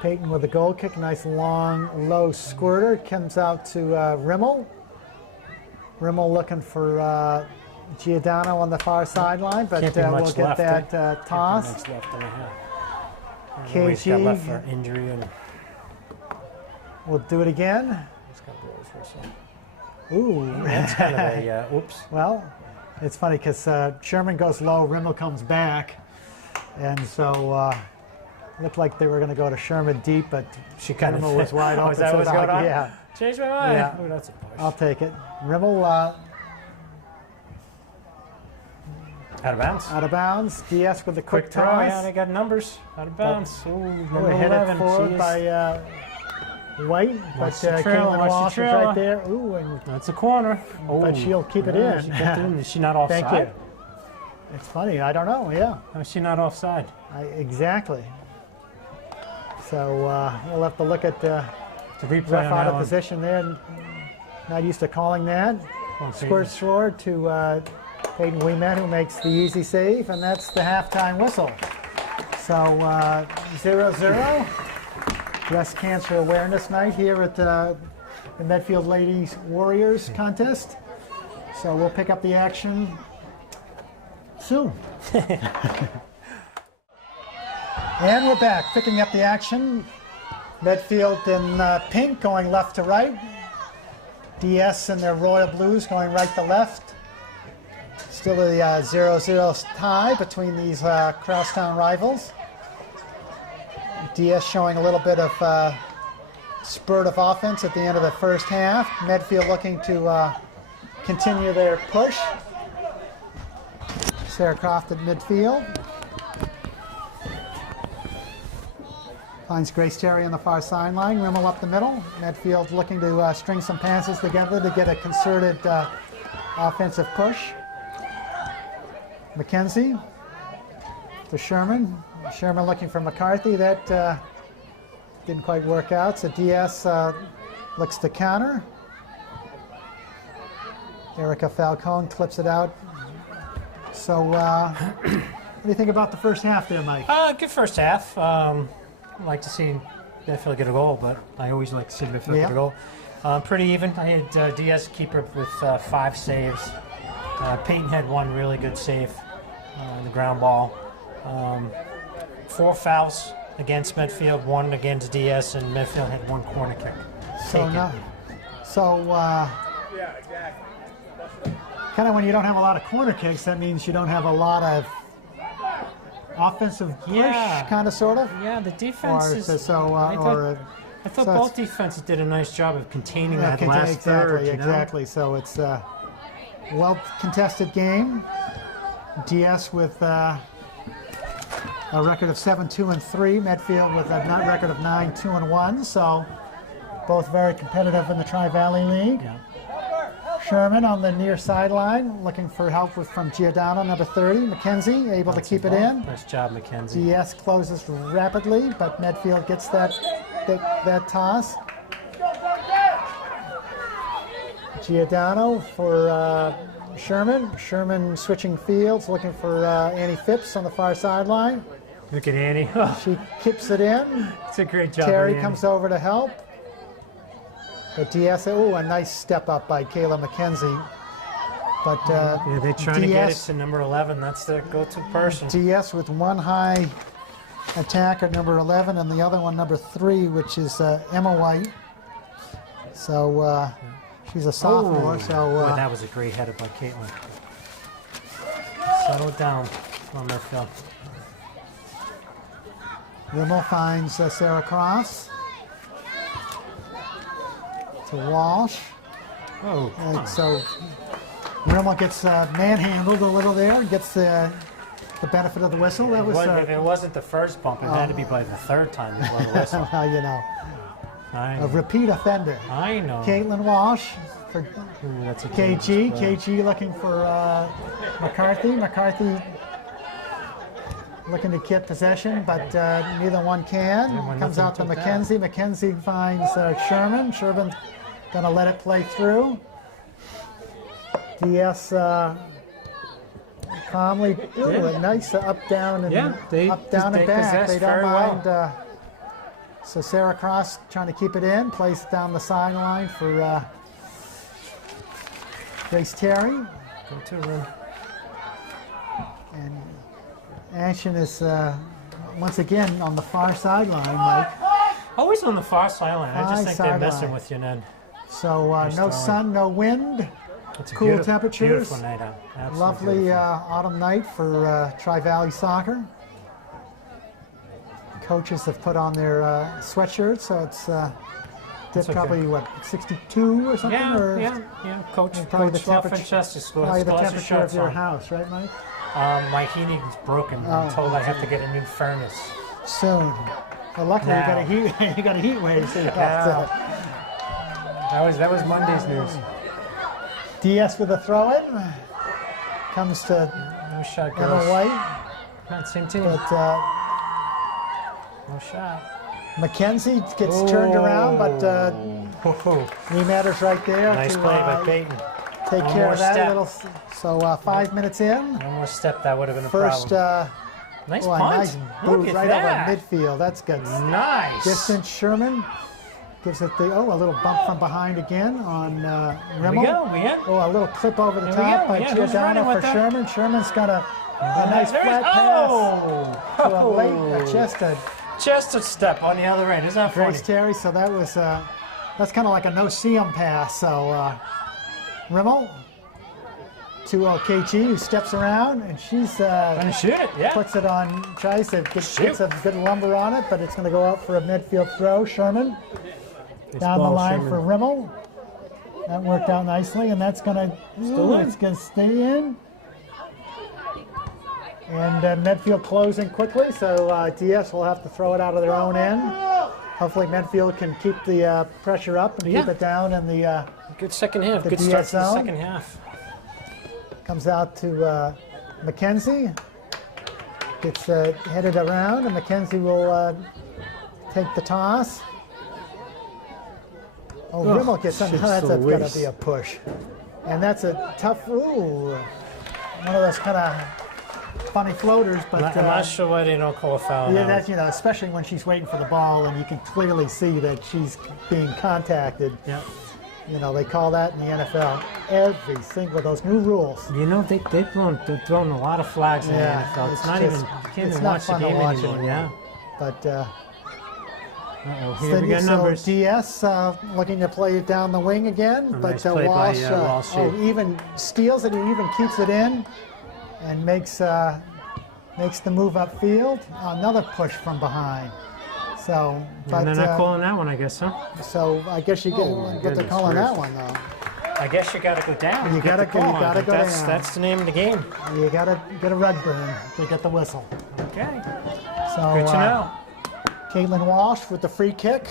Peyton with a goal kick, nice long low squirter, comes out to Rimmel. Rimmel looking for Giordano on the far sideline, but Can't be we'll much get left, that toss. Much left in the half. I don't know what he's got left for injury and We'll do it again. he's got blows for a second. Ooh. That's kind of a oops. Well, it's funny because Sherman goes low, Rimmel comes back, and so looked like they were going to go to Sherman deep, but She kind Rimmel of was wide open. Oh, is that so what's going on? Yeah, Change my mind. Yeah. Oh, that's a push. I'll take it. Rimmel Out of bounds. out of bounds. DS with the quick Quick throw. Yeah, toss. they got numbers. Out of bounds. Ooh, number We're headed 11. forward She is- by White, but Watch the trailer, Caitlin watch the Walsh is trailer. right there. Ooh, and That's a corner. But Ooh. she'll keep it Yeah, in. She kept it in. Is she not offside? thank you. It's funny. I don't know. Yeah, How is she not offside? exactly. So we'll have to look at The replay ref on out that of one. position there. Not used to calling that. Well, see, Squirt sword to Peyton Ouimet, who makes the easy save, and that's the halftime whistle. So 0-0. Breast Cancer Awareness Night here at the Medfield Ladies Warriors contest. So we'll pick up the action soon. And we're back, picking up the action. Medfield in pink going left to right. DS in their royal blues going right to left. Still a 0-0 tie between these crosstown rivals. DS showing a little bit of spurt of offense at the end of the first half. Medfield looking to continue their push. Sarah Croft at midfield. Finds Grace Terry on the far sideline. Rimmel up the middle. Medfield looking to string some passes together to get a concerted offensive push. McKenzie to Sherman. Sherman looking for McCarthy. That didn't quite work out. So DS looks to counter. Erica Falcone clips it out. So what do you think about the first half there, Mike? Good first half. I'd like to see Medfield get a goal, but I always like to see Medfield get a goal. Pretty even. I had DS keeper with 5 saves. Peyton had 1 really good save on the ground ball. 4 fouls against Medfield, 1 against DS, and Medfield had 1 corner kick. So kind of when you don't have a lot of corner kicks, that means you don't have a lot of offensive push, kind of, sort of. Yeah, the defense Or, is. so, I thought so both defenses did a nice job of containing that last exactly, third. exactly. So it's a well-contested game. DS with a record of 7-2-3. Medfield with a record of 9-2-1. So both very competitive in the Tri-Valley League. Yeah. Sherman on the near sideline, looking for help from Giordano, number 30. McKenzie able to keep it in. Nice job, McKenzie. DS closes rapidly, but Medfield gets that toss. Giordano for Sherman. Sherman switching fields, looking for Annie Phipps on the far sideline. Look at Annie. She keeps it in. It's a great job. Terry comes over to help. But DS, a nice step up by Kayla McKenzie. But yeah, they're trying to get it to number 11. That's their go-to person. DS with one high attacker, number 11, and the other one, number 3, which is Emma White. So she's a sophomore. Boy, that was a great header by Caitlin. Settle it down on Medfield. Rimmel finds Sarah Cross. To Walsh. So Rimmel gets manhandled a little there, gets the benefit of the whistle. That was if it wasn't the first bump, it had to be by the third time you blow the whistle. Well, you know, a repeat offender. I know. Caitlin Walsh for that's a KG. KG looking for McCarthy. McCarthy looking to get possession, but neither one can. Comes out to McKenzie. McKenzie finds Sherman. Sherman going to let it play through. DS calmly, a nice up, down, and up, down, and back. They don't mind. So Sarah Cross trying to keep it in, plays it down the sideline for Grace Terry. Go to room. And action is once again on the far sideline, Mike. Always on the far sideline. I just think they're messing with you, Ned. So no sun, no wind. It's a cool temperatures. Beautiful night out. Absolutely lovely beautiful. autumn night for Tri-Valley soccer. Coaches have put on their sweatshirts, so it's probably what, 62 or something? Yeah. Coach Justice. Probably the temperature of your house, right, Mike? My heating is broken. I'm told I have to get a new furnace soon. Well, luckily you got a heat wave. So that was Monday's news. DS with a throw-in. Comes to no shot, Emma White. Not same team. But no shot. McKenzie gets turned around, but matters right there. Nice play by Peyton. Take care of that little. So 5 minutes in. One more step, that would have been a problem. Nice punt. Nice boot right that. over midfield. That's good. Nice. Distance Sherman gives it a little bump from behind again on Rimmel. Here we go. A little clip over the top by Giordano for Sherman. Sherman's got a nice flat pass to a late just a step on the other end. Isn't that funny? Grace Terry. So that was that's kind of like a no-see-em pass. So Rimmel to KG, who steps around, and she's gonna shoot it. Yeah. Puts it on, tries to get a good lumber on it, but it's going to go out for a midfield throw. Sherman down the line for Rimmel. That worked out nicely, and that's going to stay in. And Medfield closing quickly, so DS will have to throw it out of their own end. Hopefully Medfield can keep the pressure up and keep it down in the good second half. Good DS start to the zone. second half. Comes out to McKenzie. Gets headed around, and McKenzie will take the toss. Rimmel gets under. That's got to be a push. And that's a tough, one of those kind of funny floaters. But I'm not sure why they don't call a foul. Yeah, that's, especially when she's waiting for the ball, and you can clearly see that she's being contacted. Yeah. They call that in the NFL. Every single of those new rules. They've thrown a lot of flags in the NFL. It's not even, you can't even watch the game anymore. Yeah. But Uh-oh, here we got numbers. DS looking to play it down the wing again, but nice play by, Walsh, Walsh. even steals it, he even keeps it in, and makes the move upfield. Another push from behind. So, but and they're not calling that one, I guess, huh? So I guess you get what they're calling that one, though. I guess you got to go down. You got to go down. That's the name of the game. You got to get a red burn to get the whistle. Okay. So Good to know. Caitlin Walsh with the free kick.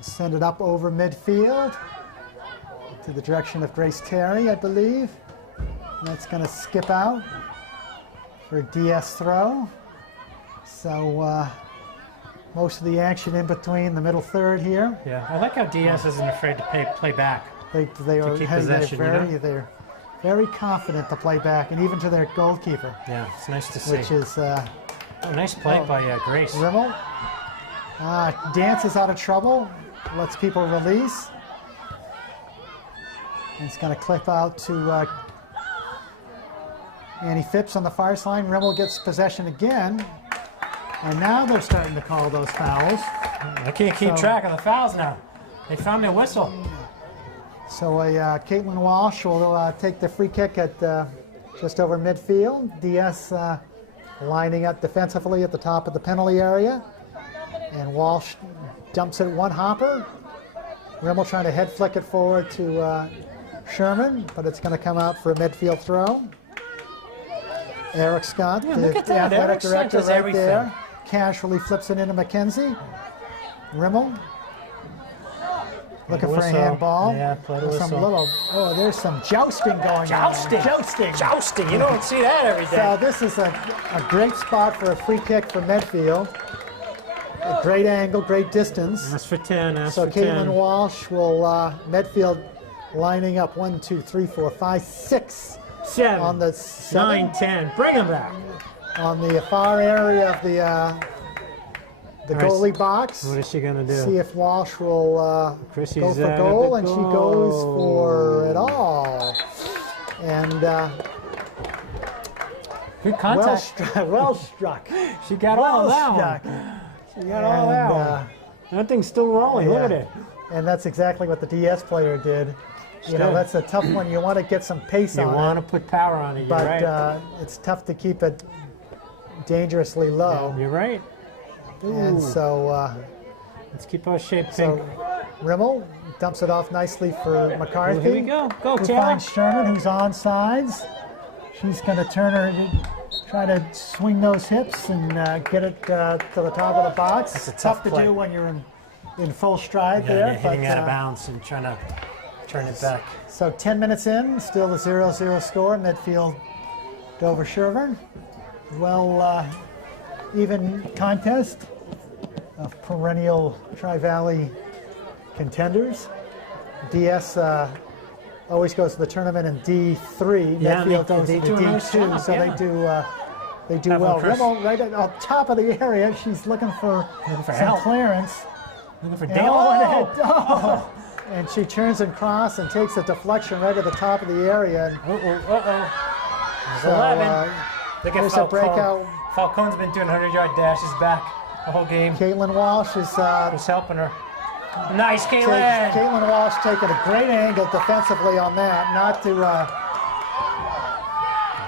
Send it up over midfield to the direction of Grace Terry, I believe. And that's going to skip out for a DS throw. So most of the action in between the middle third here. Yeah, I like how DS isn't afraid to play back. They are keep possession, they're very confident to play back, and even to their goalkeeper. Yeah, it's nice to see. Which is nice play by Grace. Rimmel dances out of trouble, lets people release. And it's going to clip out to Annie Phipps on the far side. Rimmel gets possession again. And now they're starting to call those fouls. I can't keep track of the fouls now. They found their whistle. So Caitlin Walsh will take the free kick at just over midfield. DS lining up defensively at the top of the penalty area. And Walsh dumps it one hopper. Rimmel trying to head flick it forward to Sherman, but it's going to come out for a midfield throw. Eric Scott, the athletic director right there, casually flips it into McKenzie. Rimmel looking for a handball. Yeah, play the whistle. There's some jousting going on. Jousting. You don't see that every day. So this is a great spot for a free kick for Medfield. A great angle, great distance. That's for 10. So Caitlin Walsh will Medfield lining up 1, 2, 3, 4, 5, 6. 7, on the 9, 10. Bring them back. On the far area of the goalie box. What is she going to do? See if Walsh will go for goal, and she goes for it all. And good contact. Well struck. She got all of that one. She got all that one. That thing's still rolling. Look at it. And that's exactly what the DS player did. You know, that's a tough one. You want to get some pace on it. You want to put power on it, but right. It's tough to keep it dangerously low. Yeah, you're right. And so let's keep our shape pink. So Rimmel dumps it off nicely for McCarthy. Here we go. Go, who Taylor. Finds Sherman, who's on sides. She's going to turn her, try to swing those hips and get it to the top of the box. That's a tough to play. do when you're in full stride there. You're hitting out of bounds and trying to turn it back. So 10 minutes in, still the 0-0 score. Medfield, dover-sherborn. Well, even contest of perennial Tri-Valley contenders. DS always goes to the tournament in D3. Yeah, Medfield goes to D2, so they do well. Rimmel right on top of the area. She's looking for some help. Clearance. Looking for Dale. And she turns and cross and takes a deflection right at the top of the area. There's So, 11. Look at there's a breakout. Falcone's been doing 100-yard dashes back the whole game. Caitlin Walsh is Who's helping her. Nice, Caitlin. Caitlin Walsh taking a great angle defensively on that, not to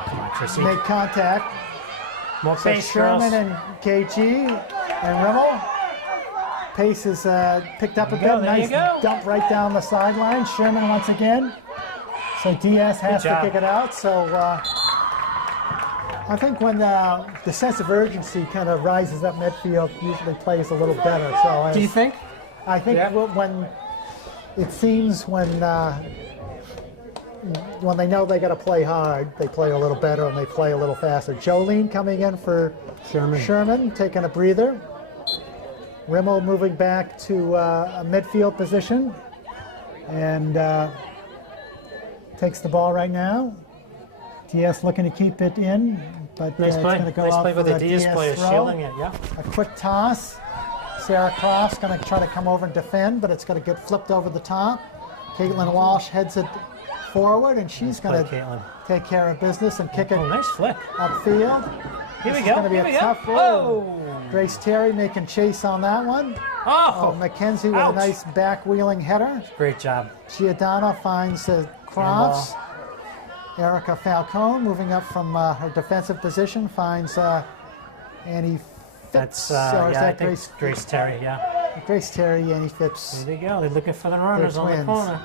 Come on, Chrissy. make contact. More So pace, Sherman girls. and KG and Rimmel. Pace is picked up a bit. There Nice you go. dump right down the sideline. Sherman once again. So DS has to kick it out. So I think when the sense of urgency kind of rises up, Medfield usually plays a little better. So Do you think? I think when it seems when they know they got to play hard, they play a little better and they play a little faster. Jolene coming in for Sherman taking a breather. Rimmel moving back to a midfield position and takes the ball right now. DS looking to keep it in, but Nice play. it's going to go Nice out play for by the a DS player, throw. shielding it. Yeah. A quick toss. Sarah Croft's going to try to come over and defend, but it's going to get flipped over the top. Caitlin Walsh heads it forward, and she's going play, to Caitlin. take care of business and kick it Oh, nice flick. upfield. Here This we is go. going to be Here a we go. tough Oh. Grace Terry making chase on that one. Oh. Mackenzie with Ouch. a nice back wheeling header. Great job. Giordano finds Crofts. Erica Falcone moving up from her defensive position finds Annie Phipps. That's Or is yeah, I that think Grace Terry. Yeah. Grace Terry, Annie Phipps. There you go. They're looking for the runners on the twins. corner.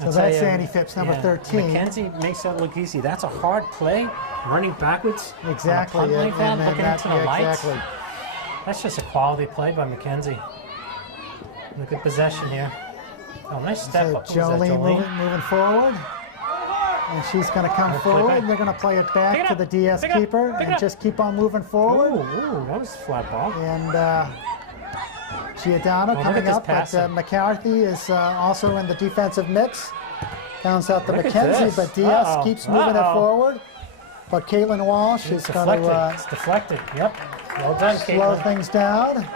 So that's Annie Phipps, number yeah, 13. Mackenzie makes that look easy. That's a hard play, running backwards. Exactly. On a punt like that, then looking into the lights. Exactly. That's just a quality play by Mackenzie. Look at possession here. Oh, nice step So up. Who's that, Jolene moving forward. And she's going to come Play forward. back. And they're going to play it Pick back it to up. the DS Pick it up. keeper Pick it and up. just keep on moving forward. Ooh, that was a flat ball. And Giordano look coming at this up, but passing. McCarthy is also in the defensive mix. Counts out the Look at Mackenzie, this. but DS Uh-oh. keeps moving it forward. But Caitlin Walsh is It's going deflected. to It's deflected. Yep. Well done, slow Caitlin. things down.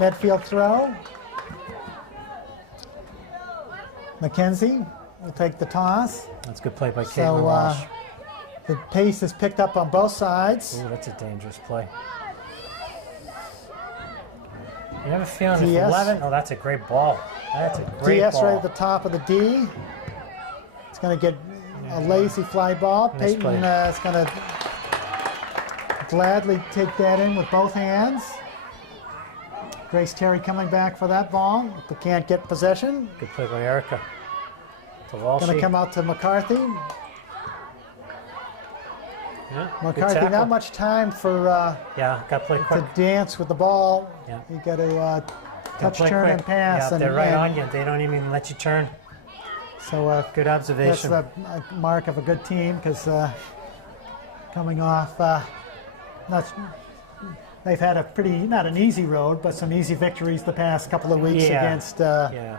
Medfield throw. Mackenzie will take the toss. That's a good play by So Caitlin Walsh. the pace is picked up on both sides. Ooh, that's a dangerous play. You have a feeling if DS. 11? Oh, that's a great ball. That's a great DS ball. right at the top of the D. It's going to get a lazy fly ball. Nice Peyton play. is going to gladly take that in with both hands. Grace Terry coming back for that ball, but can't get possession. Good play by Erica. To Walsh. Going to come out to McCarthy. Yeah, good McCarthy, tackle. not much time for Yeah, got to play quick. to dance with the ball. Yeah. You got to Gotta touch, play turn, quick. and pass. Yeah, and, they're right and on you. They don't even let you turn. So Good that's observation. a mark of a good team because coming off, they've had a pretty, not an easy road, but some easy victories the past couple of weeks Yeah. against. Yeah.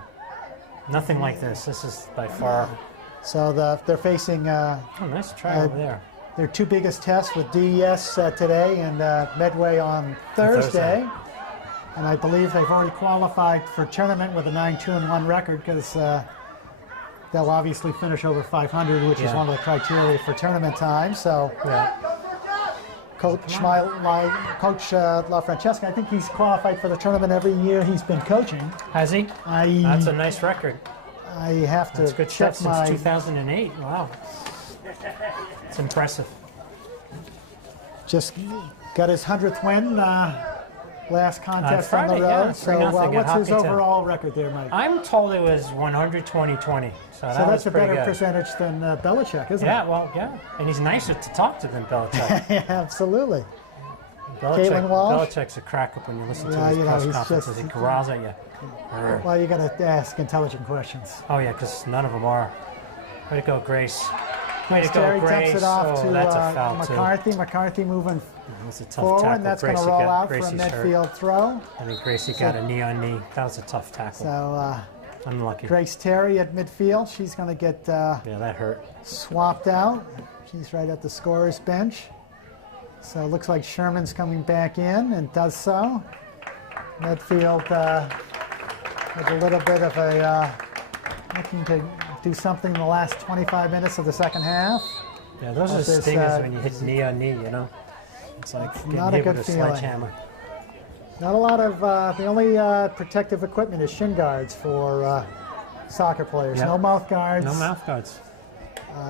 Nothing like this. This is by far. So they're facing Oh, nice try over there. their two biggest tests with DES today and Medway on Thursday. And I believe they've already qualified for tournament with a 9-2-1 record because they'll obviously finish over 500, which is Yeah. one of the criteria for tournament time. So Yeah. Coach LaFrancesca, I think he's qualified for the tournament every year he's been coaching. Has he? That's a nice record. I have to That's good check stuff since my 2008. Wow. It's impressive. just got his 100th win last contest on Friday, the road. yeah, So 3-0 at what's his Hopkinton. overall record there, Mike? I'm told it was 120-20. So So that's a pretty better good. percentage than Belichick, isn't Yeah, well, yeah. And he's nicer to talk to than Belichick. it? Yeah, absolutely. Caitlin Walsh? Belichick's a crack up when you listen Yeah, to his you know, press he's conferences. just- He growls at you. Well, you got to ask intelligent questions. Oh, yeah, because none of them are. Way to go, Grace. Way to go, Terry Grace. dumps it off Oh, to that's a foul, McCarthy. McCarthy moving too. That's a tough forward, tackle. and that's going to Gracie roll got- out for a Gracie's hurt. midfield throw. I think Gracie got a knee on knee. That was a tough tackle. So Unlucky. Grace Terry at midfield. She's going to get Yeah, that hurt. swapped out. She's right at the scorer's bench. So it looks like Sherman's coming back in and does so. Medfield with a little bit of a looking to do something in the last 25 minutes of the second half. Yeah, those are the This, stingers when you hit knee on knee, you know? It's like getting not a hit good with a feeling. sledgehammer. Not a lot of, the only protective equipment is shin guards for soccer players. Yep. No mouth guards. No mouth guards.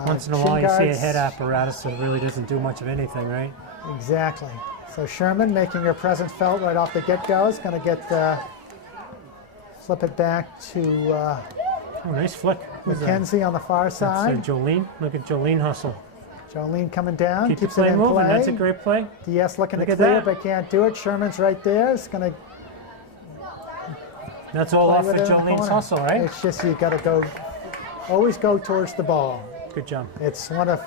Once in a while you see a head apparatus that really doesn't do much of anything, right? Exactly. So Sherman making her presence felt right off the get-go is going to get, flip it back to Oh, nice flick. Who's that? Mackenzie on the far That's side. Jolene. Look at Jolene hustle. Jolene coming down, Keep the keeps it play in moving. play. That's a great play. DS looking Look to at clear, that. but can't do it. Sherman's right there. It's going to That's all play off with of it in the Jolene's corner. hustle, right? It's just you got to go, always go towards the ball. Good job. It's one of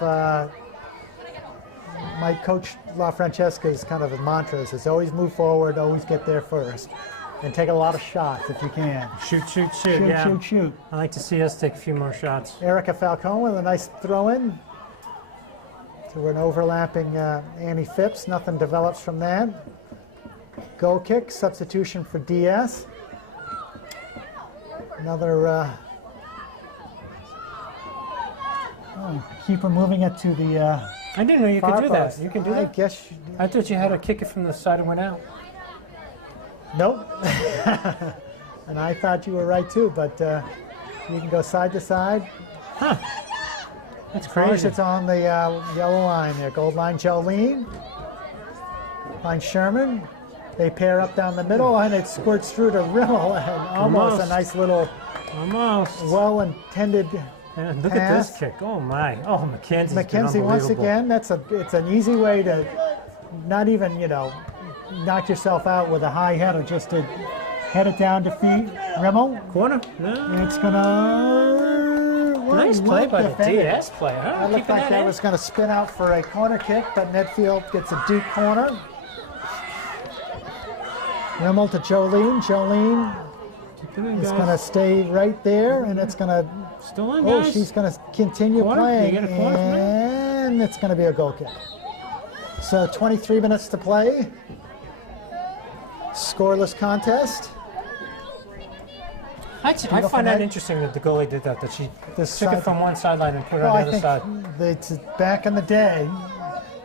my coach LaFrancesca's kind of mantras is always move forward, always get there first, and take a lot of shots if you can. Shoot, shoot, shoot. Shoot, Yeah. shoot, shoot. I like to see us take a few more shots. Erica Falcone with a nice throw in to an overlapping Annie Phipps. Nothing develops from that. Goal kick, substitution for DS. Another Oh, keeper moving it to the I didn't know you far could do that. post. You can do I that? guess. I thought you had to kick it from the side and went out. Nope. And I thought you were right too, but you can go side to side. Huh. That's As long as crazy. it's on the yellow line there. Gold line, Jolene. Finds Sherman. They pair up down the middle, and it squirts through to Rimmel, and almost a Almost. nice little Almost. well-intended Yeah, look at pass. this kick. Oh, my. Oh, Mackenzie's been Mackenzie once unbelievable. again. It's an easy way to not even knock yourself out with a high header, just to head it down to feet. Rimmel. Corner? No. It's gonna. Nice play by the defended. DS player, huh? That looked Keeping like that in. was going to spin out for a corner kick, but Medfield gets a deep corner. Rimmel to Jolene. Jolene Keep it in, is guys. going to stay right there, and it's going to. Still on, Oh, guys. she's going to continue Corner? playing, You get a corner from that? and it's going to be a goal kick. So 23 minutes to play. Scoreless contest. I go find from that that- interesting that the goalie did that, that she This took side- it from one sideline and put it Well, on I the think other side. back in the day,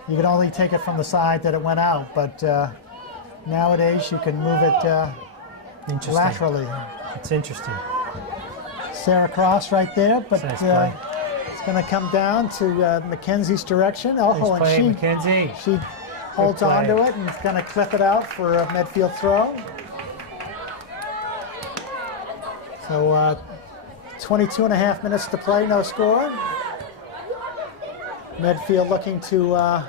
you could only take it from the side that it went out, but nowadays you can move it Interesting. laterally. It's interesting. Sarah Cross right there, but Nice play. it's going to come down to Mackenzie's direction. Oh, Nice play, and Mackenzie. she holds play. on to it and is going to clip it out for a Medfield throw. So 22 and a half minutes to play, no score. Medfield looking to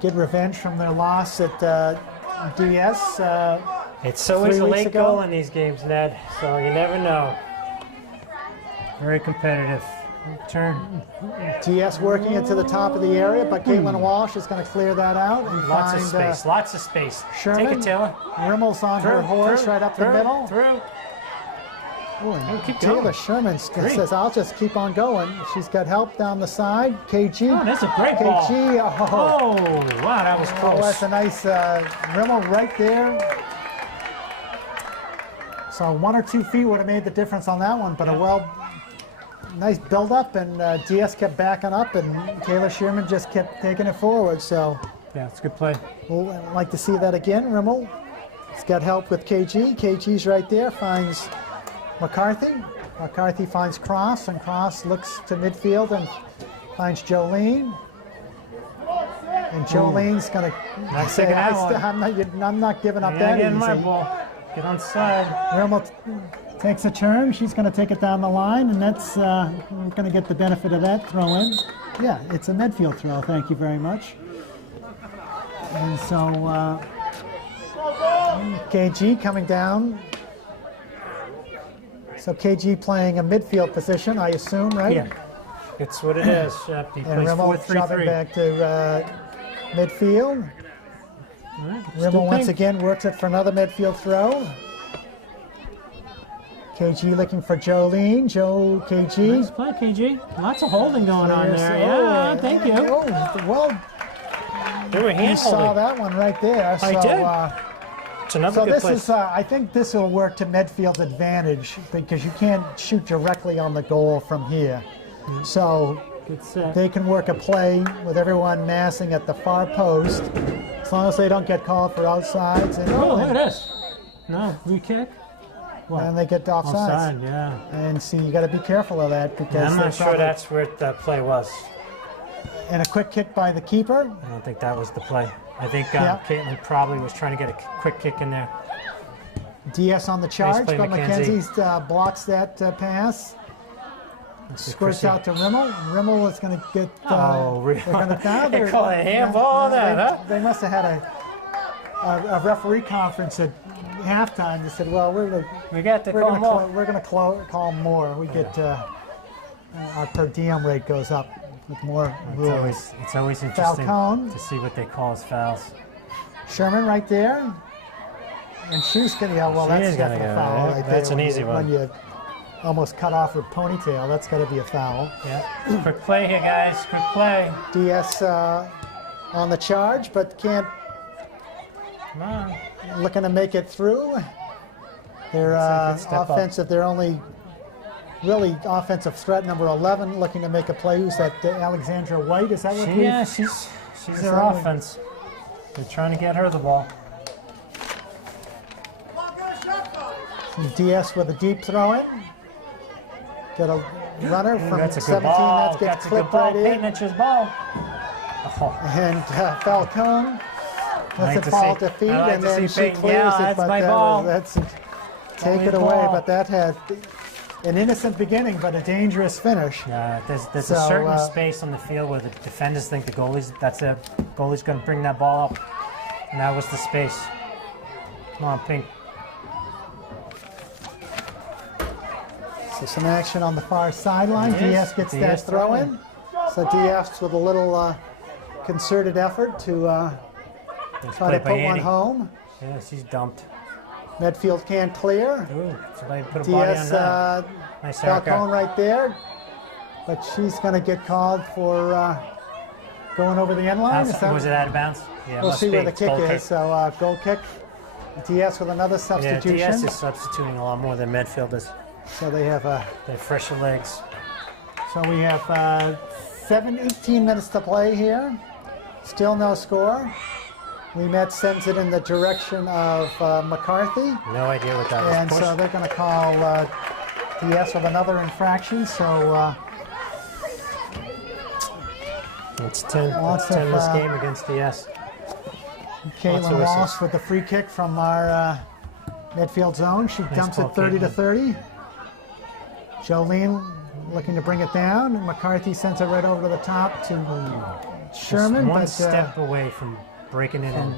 get revenge from their loss at DS. It's always 3 a weeks late ago. goal in these games, Ned, so you never know. Very competitive. Turn. DS working it to the top of the area, but Caitlin Walsh is going to clear that out and Lots find of space, lots of space. Sherman. Take it, Taylor. Rimmel's on her horse right up the middle. Through. Ooh, and keep Taylor going. Sherman Great. says, "I'll just keep on going." She's got help down the side. KG. Oh, that's a great ball. KG. Oh, Oh, wow, that was oh, close. that's a nice Rimmel right there. So 1 or 2 feet would have made the difference on that one, but nice build up, and DS kept backing up, and Taylor Sherman just kept taking it forward. So Yeah, it's a good play. we'll like to see that again. Rimmel has got help with KG. KG's right there, finds McCarthy. McCarthy finds Cross, and Cross looks to midfield and finds Jolene. And Jolene's going Not to say, taking that one. I'm not giving up Yeah, that getting my easy. ball. Get on side. Rimmel takes a turn. She's going to take it down the line, and that's we're going to get the benefit of that throw in. Yeah, it's a Medfield throw. Thank you very much. And so KG coming down. So KG playing a midfield position, I assume, right? Yeah, it's what it is. He And plays Rimmel dropping 4-3-3. back to midfield. All right, Rimmel still once pink. again works it for another midfield throw. KG looking for Jolene. KG. Nice play, KG. Lots of holding going on There's- there. oh, Yeah, thank you. Oh, well, They were you hand saw holding. that one right there. I So, did. It's another so good this play. is, I think this will work to Medfield's advantage because you can't shoot directly on the goal from here. So Good set. they can work a play with everyone massing at the far post, as long as they don't get called for outsides. And, Oh, look at this. No, free kick. and they get offsides. Offside, yeah. And see, you got to be careful of that because Yeah, I'm they're not sure probably- that's where the play was. And a quick kick by the keeper. I don't think that was the play. I think Yeah. Caitlin probably was trying to get a quick kick in there. DS on the charge, play, but Mackenzie. Mackenzie's blocks that pass. Squirts out to Rimmel. Rimmel is going to get. Oh, really? They're gonna, now They they're- call it handball on that, they, huh? They must have had a referee conference at halftime. They said, "Well, we're We got to going call to more. we're going to call more. We get our per diem rate goes up with more rules." It's always interesting Falcone. to see what they call as fouls. Sherman right there, and she's going to go. Well, She that's is gonna definitely a go, foul yeah. right That's there. an easy When one. you almost cut off her ponytail, that's got to be a foul. Yeah. Quick play here, guys. Quick play. DS on the charge, but can't. Come on. Looking to make it through. Their Looks like it's step up. offensive, they're only really offensive threat, number 11, looking to make a play. Who's that? Alexandra White? Is that what? Yeah, she's their offense. They're trying to get her the ball. DS with a deep throw in. Get a runner from That's a good 17. ball. That gets That's a good clipped ball. right in. Payton's ball. Oh. And Falcone lets it to fall see- to feet, I like and to then see she Peyton. clears Yeah, it. that's But my ball. that's take Only it away. ball. But that had an innocent beginning, but a dangerous finish. Yeah, there's So, a certain space on the field where the defenders think the goalie's going to bring that ball up, and that was the space. Come on, Pink. So some action on the far sideline. Yes, DS gets that DS throw in. So DS with a little concerted effort to try to played by put one Annie. home. Yeah, she's dumped. Medfield can't clear. Ooh, somebody put a body on DS that. Nice haircut. Falcone right there. But she's going to get called for going over the end line. Is that- Was it out of bounds? Yeah, We'll must see be. where the It's kick goal is. So goal kick. DS with another Yeah, substitution. DS is substituting a lot more than Medfield is. So they have They're fresher legs. so we have 18 minutes to play here. Still no score. Met sends it in the direction of McCarthy. No idea what that was. And so they're going to call DS with another infraction. So It's 10. Lots It's 10 of, this game against DS. Caitlin whistles. Walsh with the free kick from our midfield zone. She dumps ball, it 30 to Caitlin. 30. Jolene looking to bring it down. And McCarthy sends it right over to the top to Sherman. One but, step away from breaking it in.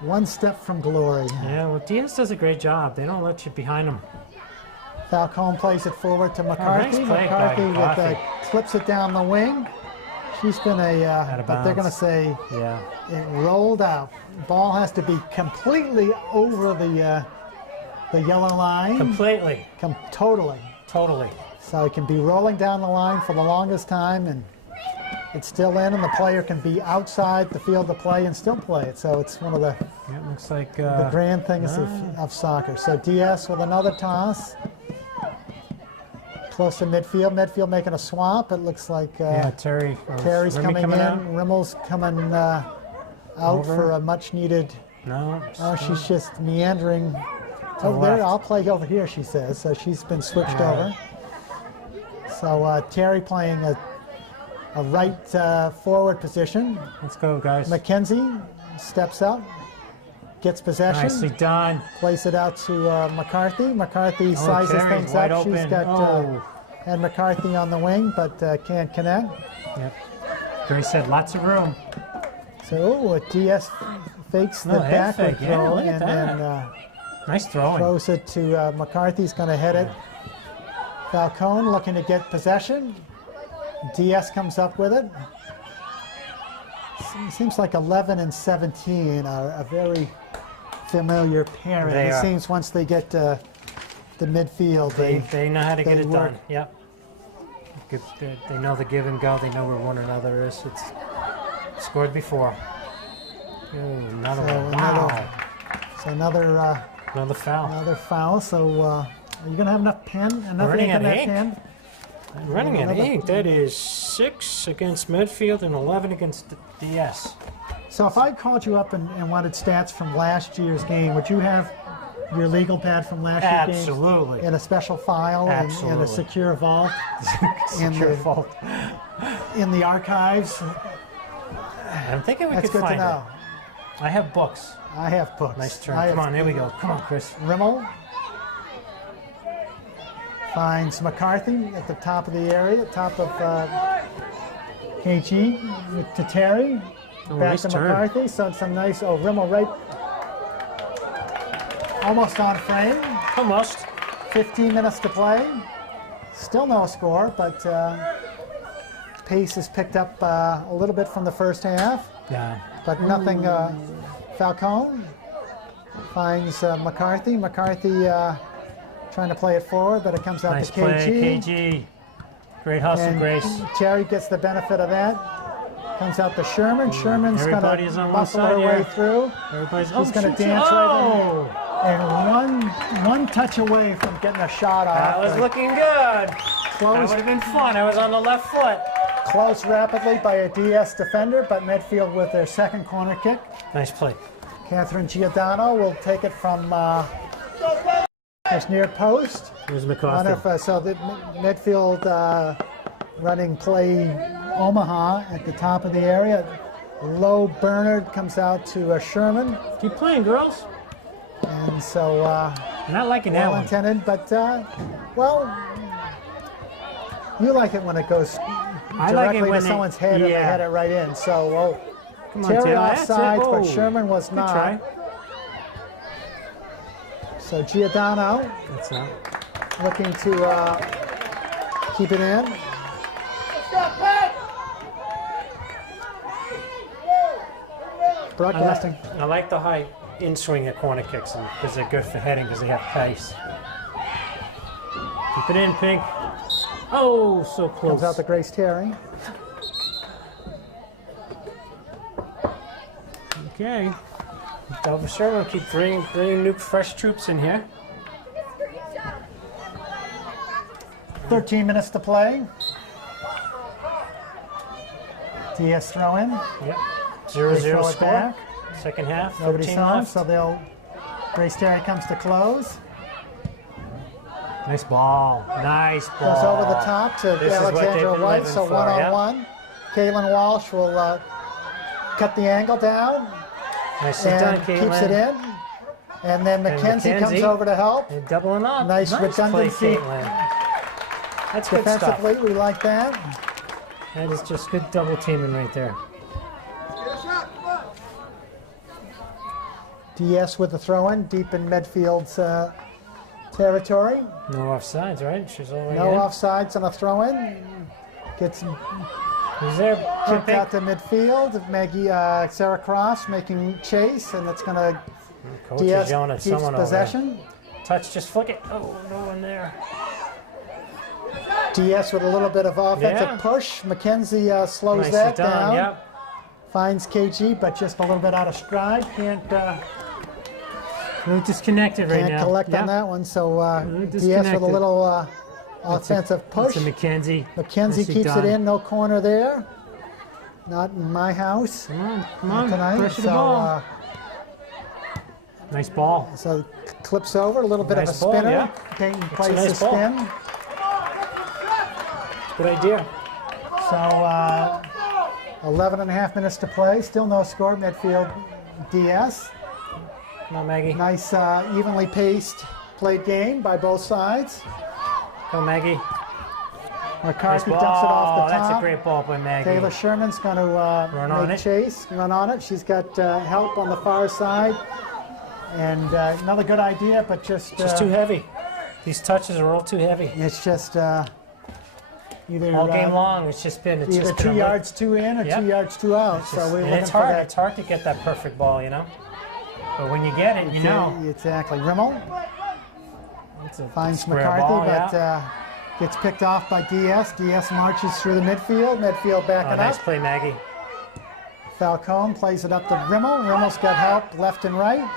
one step from glory. Yeah, well, DS does a great job. They don't let you behind them. Falcone plays it forward to McCarthy. nice play McCarthy by Coffey. clips it down the wing. She's going to, but they're going to bounds. say Yeah. it rolled out. Ball has to be completely over the yellow line. Completely. Totally. Totally. So it can be rolling down the line for the longest time, and it's still in, and the player can be outside the field to play and still play it. So it's one of the Yeah, it looks like grand things of soccer. So DS with another toss. Close to midfield. Midfield making a swap. It looks like yeah, Terry's Terry's coming in. out. Rimmel's coming out Over. for a much-needed. No. Oh, she's just meandering. To Over there, left. I'll play over here, she says. So she's been switched Yeah. over. So Terry playing a right forward position. Let's go, guys. Mackenzie steps up, gets possession, Nicely done. plays it out to McCarthy. McCarthy Oh, sizes Terry's things wide up. She's open. got had McCarthy on the wing, but can't connect. Yep. Grace said lots of room. So DS fakes the No, head backward fake. Yeah, throw look at and that. then Nice throwing. throws it to McCarthy's going to head it. Falcone looking to get possession. DS comes up with it. Seems like 11 and 17 are a very familiar pairing. They It are. seems once they get to the midfield, They know how to get they it work. done. Yep. They know the give and go. They know where one another is. It's scored before. Ooh, another So one. another- Wow. so another Another foul. foul. So are you going to have enough enough Running ink in at that ink. pen? Running an Another- 8. That is 6 against Medfield and 11 against DS. So if I called you up and wanted stats from last year's game, would you have your legal pad from last year's game Absolutely. in a special file in a Absolutely. secure vault in Secure the- fault. in the archives? I'm thinking we That's could good to find know. it. I have books. I have books. Nice turn. I Come have on, here we go. Come on, Chris. Rimmel finds McCarthy at the top of the area, top of KG to Terry. Oh, Back nice to turn. McCarthy. So some nice. Oh, Rimmel right, almost on frame. Almost. 15 minutes to play. Still no score, but pace is picked up a little bit from the first half, Yeah. but nothing. Falcone finds McCarthy. McCarthy trying to play it forward, but it comes out Nice to play, KG. KG. Great hustle, And Grace. Terry gets the benefit of that. Comes out to Sherman. Sherman's going Everybody's to on one muscle side her way here. through. Everybody's She's gonna shoot. dance right Oh! And one touch away from getting a shot off. That was looking good. Close. That would have been fun. I was on the left foot. Close rapidly by a DS defender, but Medfield with their second corner kick. Nice play. Catherine Giordano will take it from his near post. Here's McCarthy. So the Medfield running play Omaha at the top of the area. Low Bernard comes out to Sherman. Keep playing, girls. And so, not liking that well one. intended, but well, you like it when it goes directly to someone's head and they head it right in. So, come on, Terry Taylor. offside, That's it. but Sherman was Good not. try. So Giordano That's out. looking to keep it in. Broadcasting. I like the high in-swing at corner kicks because they're good for heading because they have pace. Keep it in, Pink. Oh, so close. Comes out to Grace Terry. Okay. Dover-sherborn keep bringing new fresh troops in here. 13 minutes to play. DS throw in. Yep. They 0-0 throw it score. back. Second half. Nobody's 13 home, left. so Grace Terry comes to close. Nice ball. Nice ball. Goes over the top to This is what they've Alexandra been White, living so for, one-on-one. Kaylin Walsh will cut the angle down Nicely and done, Caitlin. keeps it in. And then Mackenzie comes Mackenzie. over to help. They're doubling up. Nice play, redundancy. Caitlin. That's good stuff. Defensively, we like that. That is just good double teaming right there. DS with the throw-in, deep in Medfield's territory. No offsides, right? She's all right No in. offsides on a throw-in. Gets Who's there? kicked out to midfield. Maggie, Sarah Cross making chase, and it's going to Coach is DS yelling at keeps someone over there. possession. Touch, just flick it. Oh, no one there. DS with a little bit of offensive Yeah. push. Mackenzie slows Nicely that done, down. yep. Finds KG, but just a little bit out of stride. We're disconnected right now. Can't collect Yep. on that one. So DS with a disconnected. little offensive push. It's a Mackenzie. Mackenzie Nicely keeps done. it in. No corner there. Not in my house Come on, tonight. pressure the So, ball. Nice ball. so clips over. A little bit of a Nice ball, spinner. yeah. Dayton It's a plays nice the ball. spin. Good idea. So 11 and a half minutes to play. Still no score. Medfield DS. Come on, Maggie. Nice, evenly paced played game by both sides. Go, Maggie. McCarthy Nice dumps it off ball. the top. That's a great ball by Maggie. Taylor Sherman's going to Run on make it. chase, run on it. She's got help on the far side. And another good idea, but just Too heavy. These touches are all too heavy. it's just either All game long, it's just been either just 2 been a yards, 2 in, or Yep. 2 yards, 2 out. It's So just- we're and looking it's for hard. that. It's hard to get that perfect ball, you know. But when you get it, you know. Exactly. Rimmel It's a finds square McCarthy, ball, but yeah. gets picked off by DS. DS marches through the midfield. Midfield backing Nice up. play, Maggie. Falcone plays it up to Rimmel. Rimmel's got help left and right.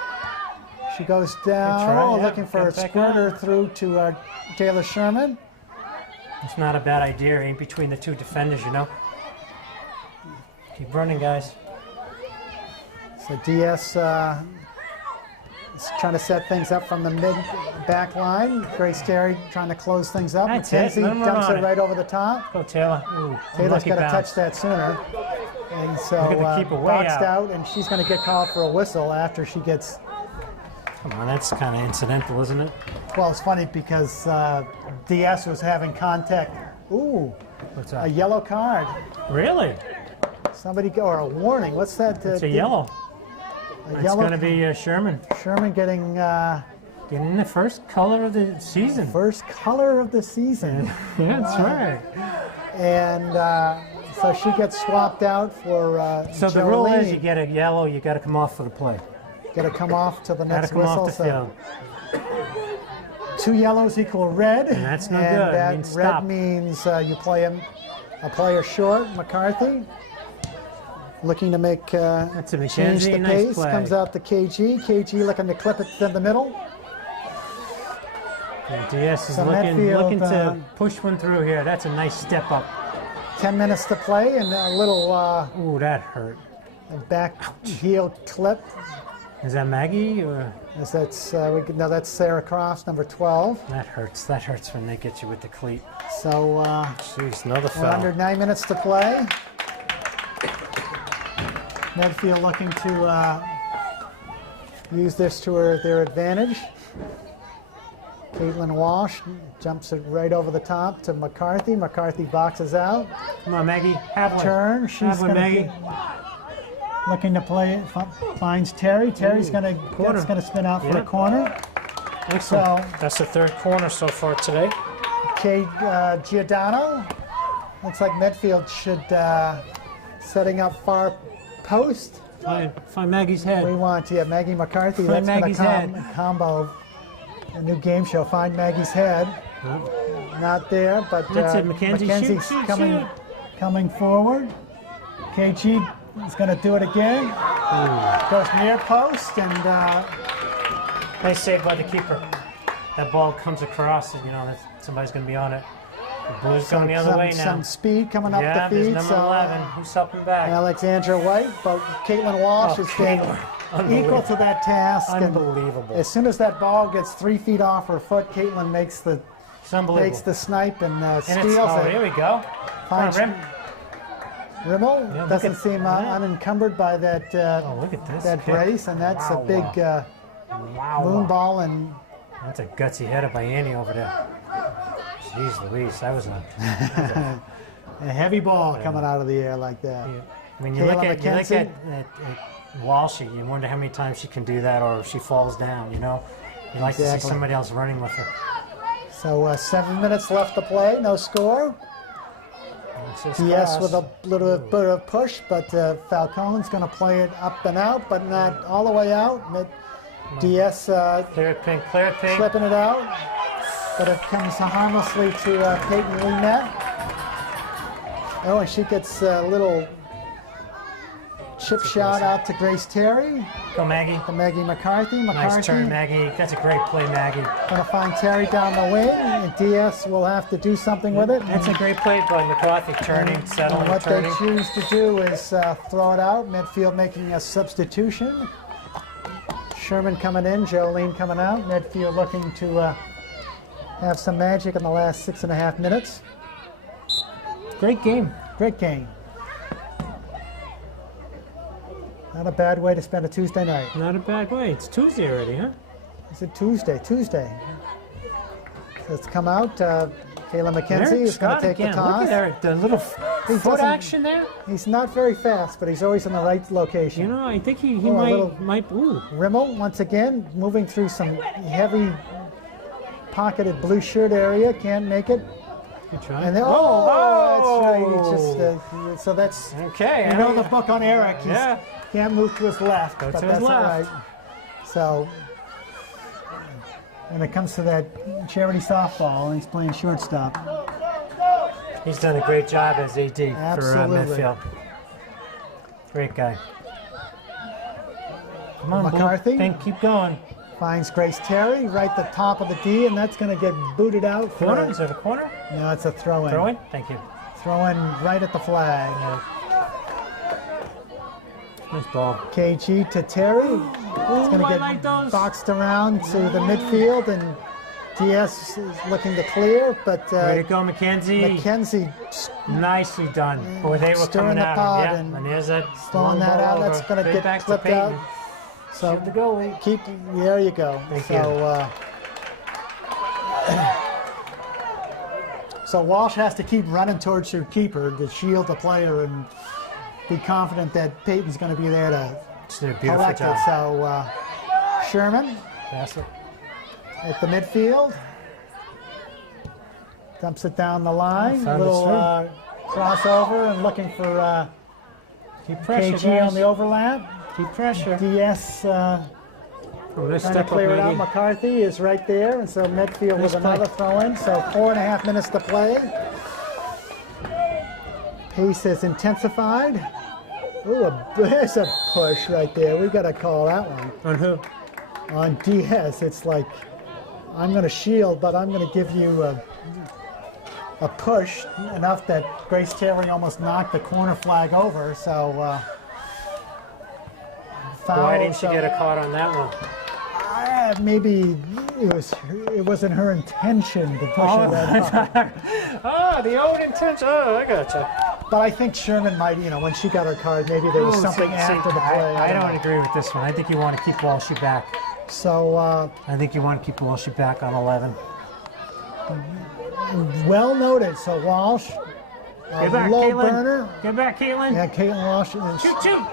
She goes down, try, yeah. looking for a Get back squirter on. through to Taylor Sherman. It's not a bad idea in between the two defenders, you know. Keep running, guys. So DS is trying to set things up from the mid-back line. Grace Terry trying to close things up. That's it. Mackenzie Let him run dumps on it it. right over the top. Go, Taylor. Ooh, Taylor's unlucky got to bounce. touch that sooner. And so Look at the keeper way boxed out. out, and she's going to get called for a whistle after she gets. Come on, that's kind of incidental, isn't it? Well, it's funny because DS was having contact. Ooh, What's a that? yellow card. Really? Somebody or a warning. What's that? It's a yellow. A It's yellow. going to be Sherman. Sherman getting Getting the first color of the season. first color of the season, Yeah, that's right. and so she gets swapped out for. So the rule is you get a yellow, you got to come off for the play. Got to come off to the Got to next come whistle. off the So field. 2 yellows equal red, And that's no and good. It that means red stop. means you play a player short. McCarthy. looking to make That's a change the McKenzie. Nice pace. play. Comes out to KG. KG looking to clip it in the middle. And DS is So looking Medfield, to push one through here. That's a nice step up. 10 minutes to play and a little Ooh, that hurt. back heel clip. Is that Maggie or? As that's no, that's Sarah Cross, number 12. That hurts. That hurts when they get you with the cleat. So Jeez, another we're under foul. 9 minutes to play. Medfield looking to use this to their advantage. Caitlin Walsh jumps it right over the top to McCarthy. McCarthy boxes out. Come on, Maggie. Have one. Turn. She's Have one, gonna Maggie. looking to play it. Finds Terry. Terry's gonna spin out for a Yep. corner. Excellent. So That's the third corner so far today. Kate Giordano. Looks like Medfield should setting up far post. Find Maggie's head. We want Maggie McCarthy. Find That's Maggie's going to head. combo. A new game show. Find Maggie's head. Not there, but That's it, Mackenzie. Mackenzie's Shoot, coming forward. KG is going to do it again. Goes near post and Nice save by the keeper. That ball comes across, and you know that somebody's going to be on it. The Blues going the other way now. some speed coming up Yeah, the there's feed. number So 11. Who's helping back? Alexandra White, but Caitlin Walsh has been equal to that task. And Unbelievable. as soon as that ball gets 3 feet off her foot, Caitlin makes the It's unbelievable. snipe and and steals it's, oh, it. here we go. Come on, Finds- Rim. Rimmel Yeah, look doesn't at seem that. unencumbered by that Oh, look at this that kick. brace, and that's Wow, a big Wow. moon ball and That's a gutsy header by Annie over there. Jeez Louise, that was a... a heavy ball coming out of the air like that. When you Kayla look at McKenzie. Walshy, you wonder how many times she can do that or she falls down, you know? You like to see Exactly. somebody else running with her. So 7 minutes left to play, no score. It's just Yes, cross. with a little bit of push, but Falcone's going to play it up and out, but not all the way out. DS Clear it pink, clear it pink. slipping it out, but it comes harmlessly to Peyton Linette. Oh, and she gets a little chip shot out to Grace Terry, Go, Maggie. to Maggie McCarthy. Nice turn, Maggie. That's a great play, Maggie. Going to find Terry down the wing, and DS will have to do something with it. That's a great play by McCarthy, turning, And settling, what they turning. choose to do is throw it out. Medfield making a substitution. Sherman coming in, Jolene coming out. Medfield looking to have some magic in the last 6.5 minutes. Great game. Great game. Not a bad way to spend a Tuesday night. Not a bad way. It's Tuesday already, huh? Is it Tuesday? Tuesday. So it's come out. Kayla McKenzie Eric is going Scott to take again. the toss. Look at there, the little foot doesn't- action there. He's not very fast, but he's always in the right location. You know, I think he Oh, a little- might. Ooh, Rimmel, once again, moving through some heavy pocketed blue shirt area. Can't make it. good try. And then, that's right. He just, so that's, Okay. you know the book on Eric. He Yeah. can't move to his left, Go but to his that's all left. right. So when it comes to that charity softball, he's playing shortstop. He's done a great job as AD for Absolutely. Medfield. Great guy. Come on, McCarthy. Pink, keep going. Finds Grace Terry right at the top of the D, and that's going to get booted out. for Corner? Is it a corner? No, it's a throw-in. Throw in? Thank you. Throw-in right at the flag. Nice ball. KG to Terry. It's going to I get like those. boxed around to the midfield, and DS is looking to clear, but Way to go, McKenzie. McKenzie Nicely done. Boy, they were Stirring coming the at pot him. Yeah, and and there's that throwing long that ball out. over. That's going to Straight get back to clipped out. Peyton. So Shoot the goalie. keep. There you go. Thank so, so Walsh has to keep running towards her keeper to shield the player and be confident that Peyton's going to be there to Just did a beautiful collect it. job. So Sherman Pass it. at the midfield. Dumps it down the line. Found it Little crossover and looking for Keep pressure, KG guys. on the overlap. Keep pressure. DS Oh, let's trying to step up, clear it out. Maggie. McCarthy is right there, and so Medfield Nice with play. another throw in. So 4.5 minutes to play. Pace has intensified. Ooh, there's a push right there. We got to call that one. On who? On Diaz, it's like, I'm going to shield, but I'm going to give you a push enough that Grace Taylor almost knocked the corner flag over. So, foul. Why didn't she get a card on that one? Maybe it wasn't her intention to push it that hard. Oh, the old intention. Oh, I gotcha. But I think Sherman might, when she got her card, maybe there was something after the play. I don't agree with this one. I think you want to keep Walshy back. So, I think you want to keep Walshy back on 11. Well noted. So Walsh, Get back, low Caitlin. burner. Get back, Caitlin. Yeah, Caitlin Walsh. Shoot, shoot.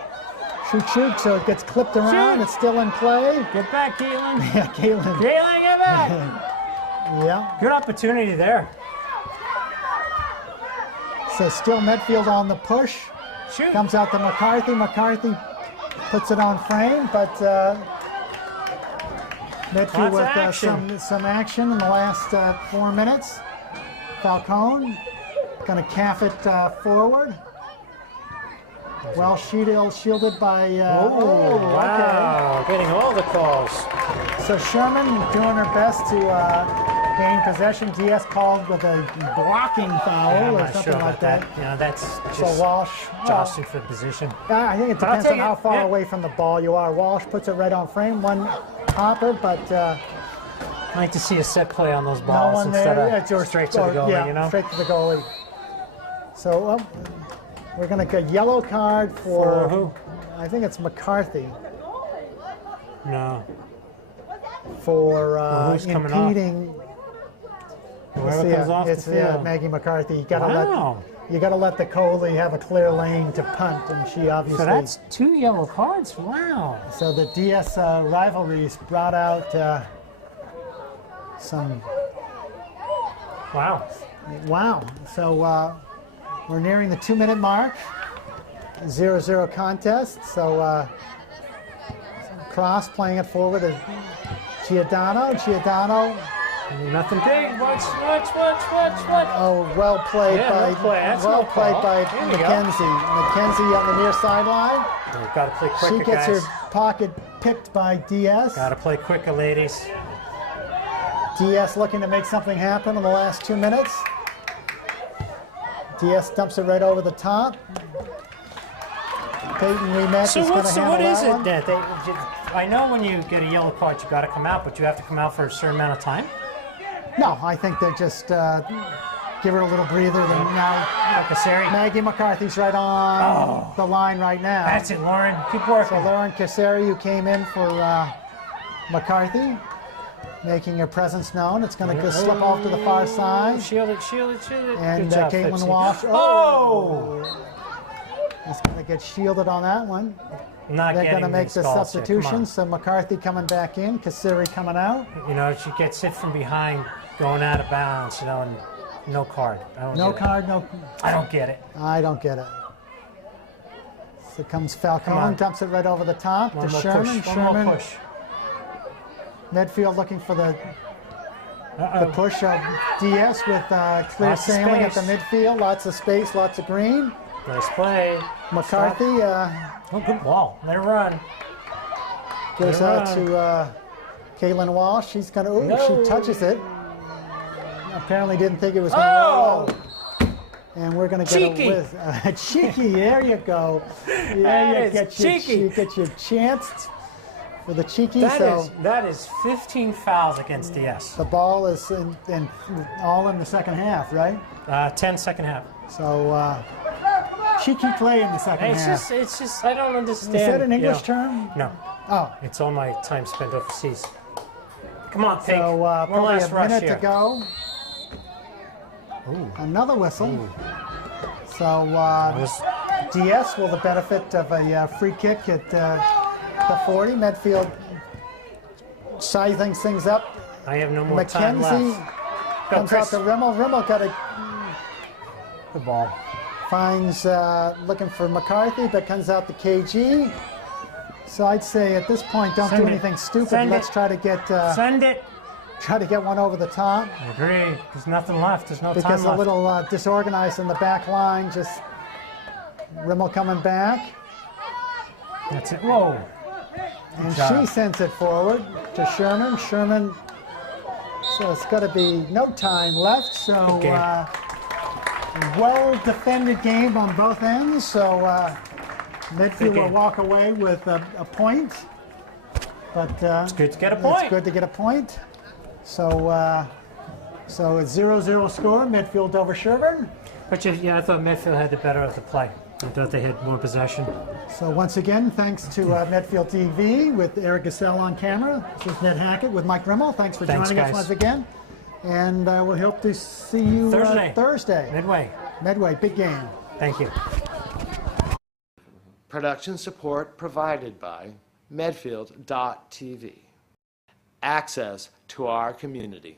Shoot. So it gets clipped around. Shoot. It's still in play. Get back, Caitlin. Yeah, Caitlin. Caitlin, get back. Yeah. Good opportunity there. So still Medfield on the push. Shoot. Comes out to McCarthy. McCarthy puts it on frame, but Medfield Lots of with some action in the last 4 minutes. Falcone going to calf it forward. Well shielded by... Wow, getting all the calls. So Sherman doing her best to gain possession. Diaz called with a blocking foul or something like that. That's So just Walsh... jostling for position. I think it But I'll depends on take how it, far yeah. away from the ball you are. Walsh puts it right on frame. One hopper, but I like to see a set play on those no balls one instead there. of straight to the goalie, Yeah, straight to the goalie. So we're going to get yellow card For who? I think it's McCarthy No. for who's coming off? impeding. Whoever comes off the It's field. Maggie McCarthy. You got to Wow. let the goalie have a clear lane to punt, and she obviously. So that's 2 yellow cards? Wow. So the DS rivalries brought out some. Wow. Wow. So we're nearing the 2-minute mark. 0-0 contest. So Cross playing it forward to Giordano. Giordano. Nothing big. Watch. Oh, well played Yeah, by well played. That's well no played call. by There we go. McKenzie. McKenzie on the near sideline. You've got to play quicker, She gets guys. her pocket picked by DS. Got to play quicker, ladies. DS looking to make something happen in the last 2 minutes. DS dumps it right over the top. Peyton rematch So is going what? to So handle what is that it one. that I know when you get a yellow card, you got to come out, but you have to come out for a certain amount of time. No, I think they just give her a little breather. Then now Cassari. Maggie McCarthy's right on the line right now. That's it, Lauren. Keep working. So Lauren Cassari, who came in for McCarthy, making her presence known. It's going to slip off to the far side. Shield it. And Good job, Caitlin Pepsi. Walsh. Oh! He's going to get shielded on that one. Not They're getting going to make these the calls here. Come on. substitution. So McCarthy coming back in, Cassari coming out. She gets hit from behind, going out of bounds, and no card. No card, no. I don't get it. I don't get it. So comes Come Falcone, on. dumps it right over the top One to more Sherman. push. One more push. Medfield looking for the Uh-oh. push of DS with clear Lots of sailing at the space. midfield. Lots of space, lots of green. Nice play. McCarthy Oh, good ball. Let her run. gives Let her out run. to Caitlin Walsh. She's going to, No. she touches it. Apparently didn't think it was going to roll Oh! out. And we're going to get Cheeky. a whiz. Cheeky, there you go. That There is you cheeky. get your chance for the cheeky. That is 15 fouls against DS. The ball is all in the second half, right? 10 second half. So cheeky play in the second half. It's just, I don't understand. Is that an English term? No. Oh, It's all my time spent overseas. Come on, Pink. so One probably last a rush minute here. to go. Another whistle. So DS will the benefit of a free kick at the 40. Medfield sizing things up. I have no more time McKenzie left. Go, comes Chris. out to Rimmel. Rimmel got a Good ball. finds looking for McCarthy, but comes out to KG. So I'd say at this point, don't Send do it. anything stupid. Send Let's it. try to get Send it. one over the top. I agree. There's nothing left. There's no Because time a left. little disorganized in the back line. Just Rimmel coming back. That's it. Whoa. And job. she sends it forward to Sherman. Sherman, so it's got to be no time left. So Good game. well-defended game on both ends. So Medfield will game. walk away with a point. But It's good to get a point. It's good to get a point. So so it's 0-0 score, Medfield over Sherborn. But yeah, I thought Medfield had the better of the play. I thought they had more possession. So once again, thanks to Medfield TV with Eric Gassell on camera. This is Ned Hackett with Mike Rimmel. Thanks for joining us guys. once again. And we hope to see you Thursday. Medway, big game. thank you. Production support provided by Medfield.tv. Access to our community.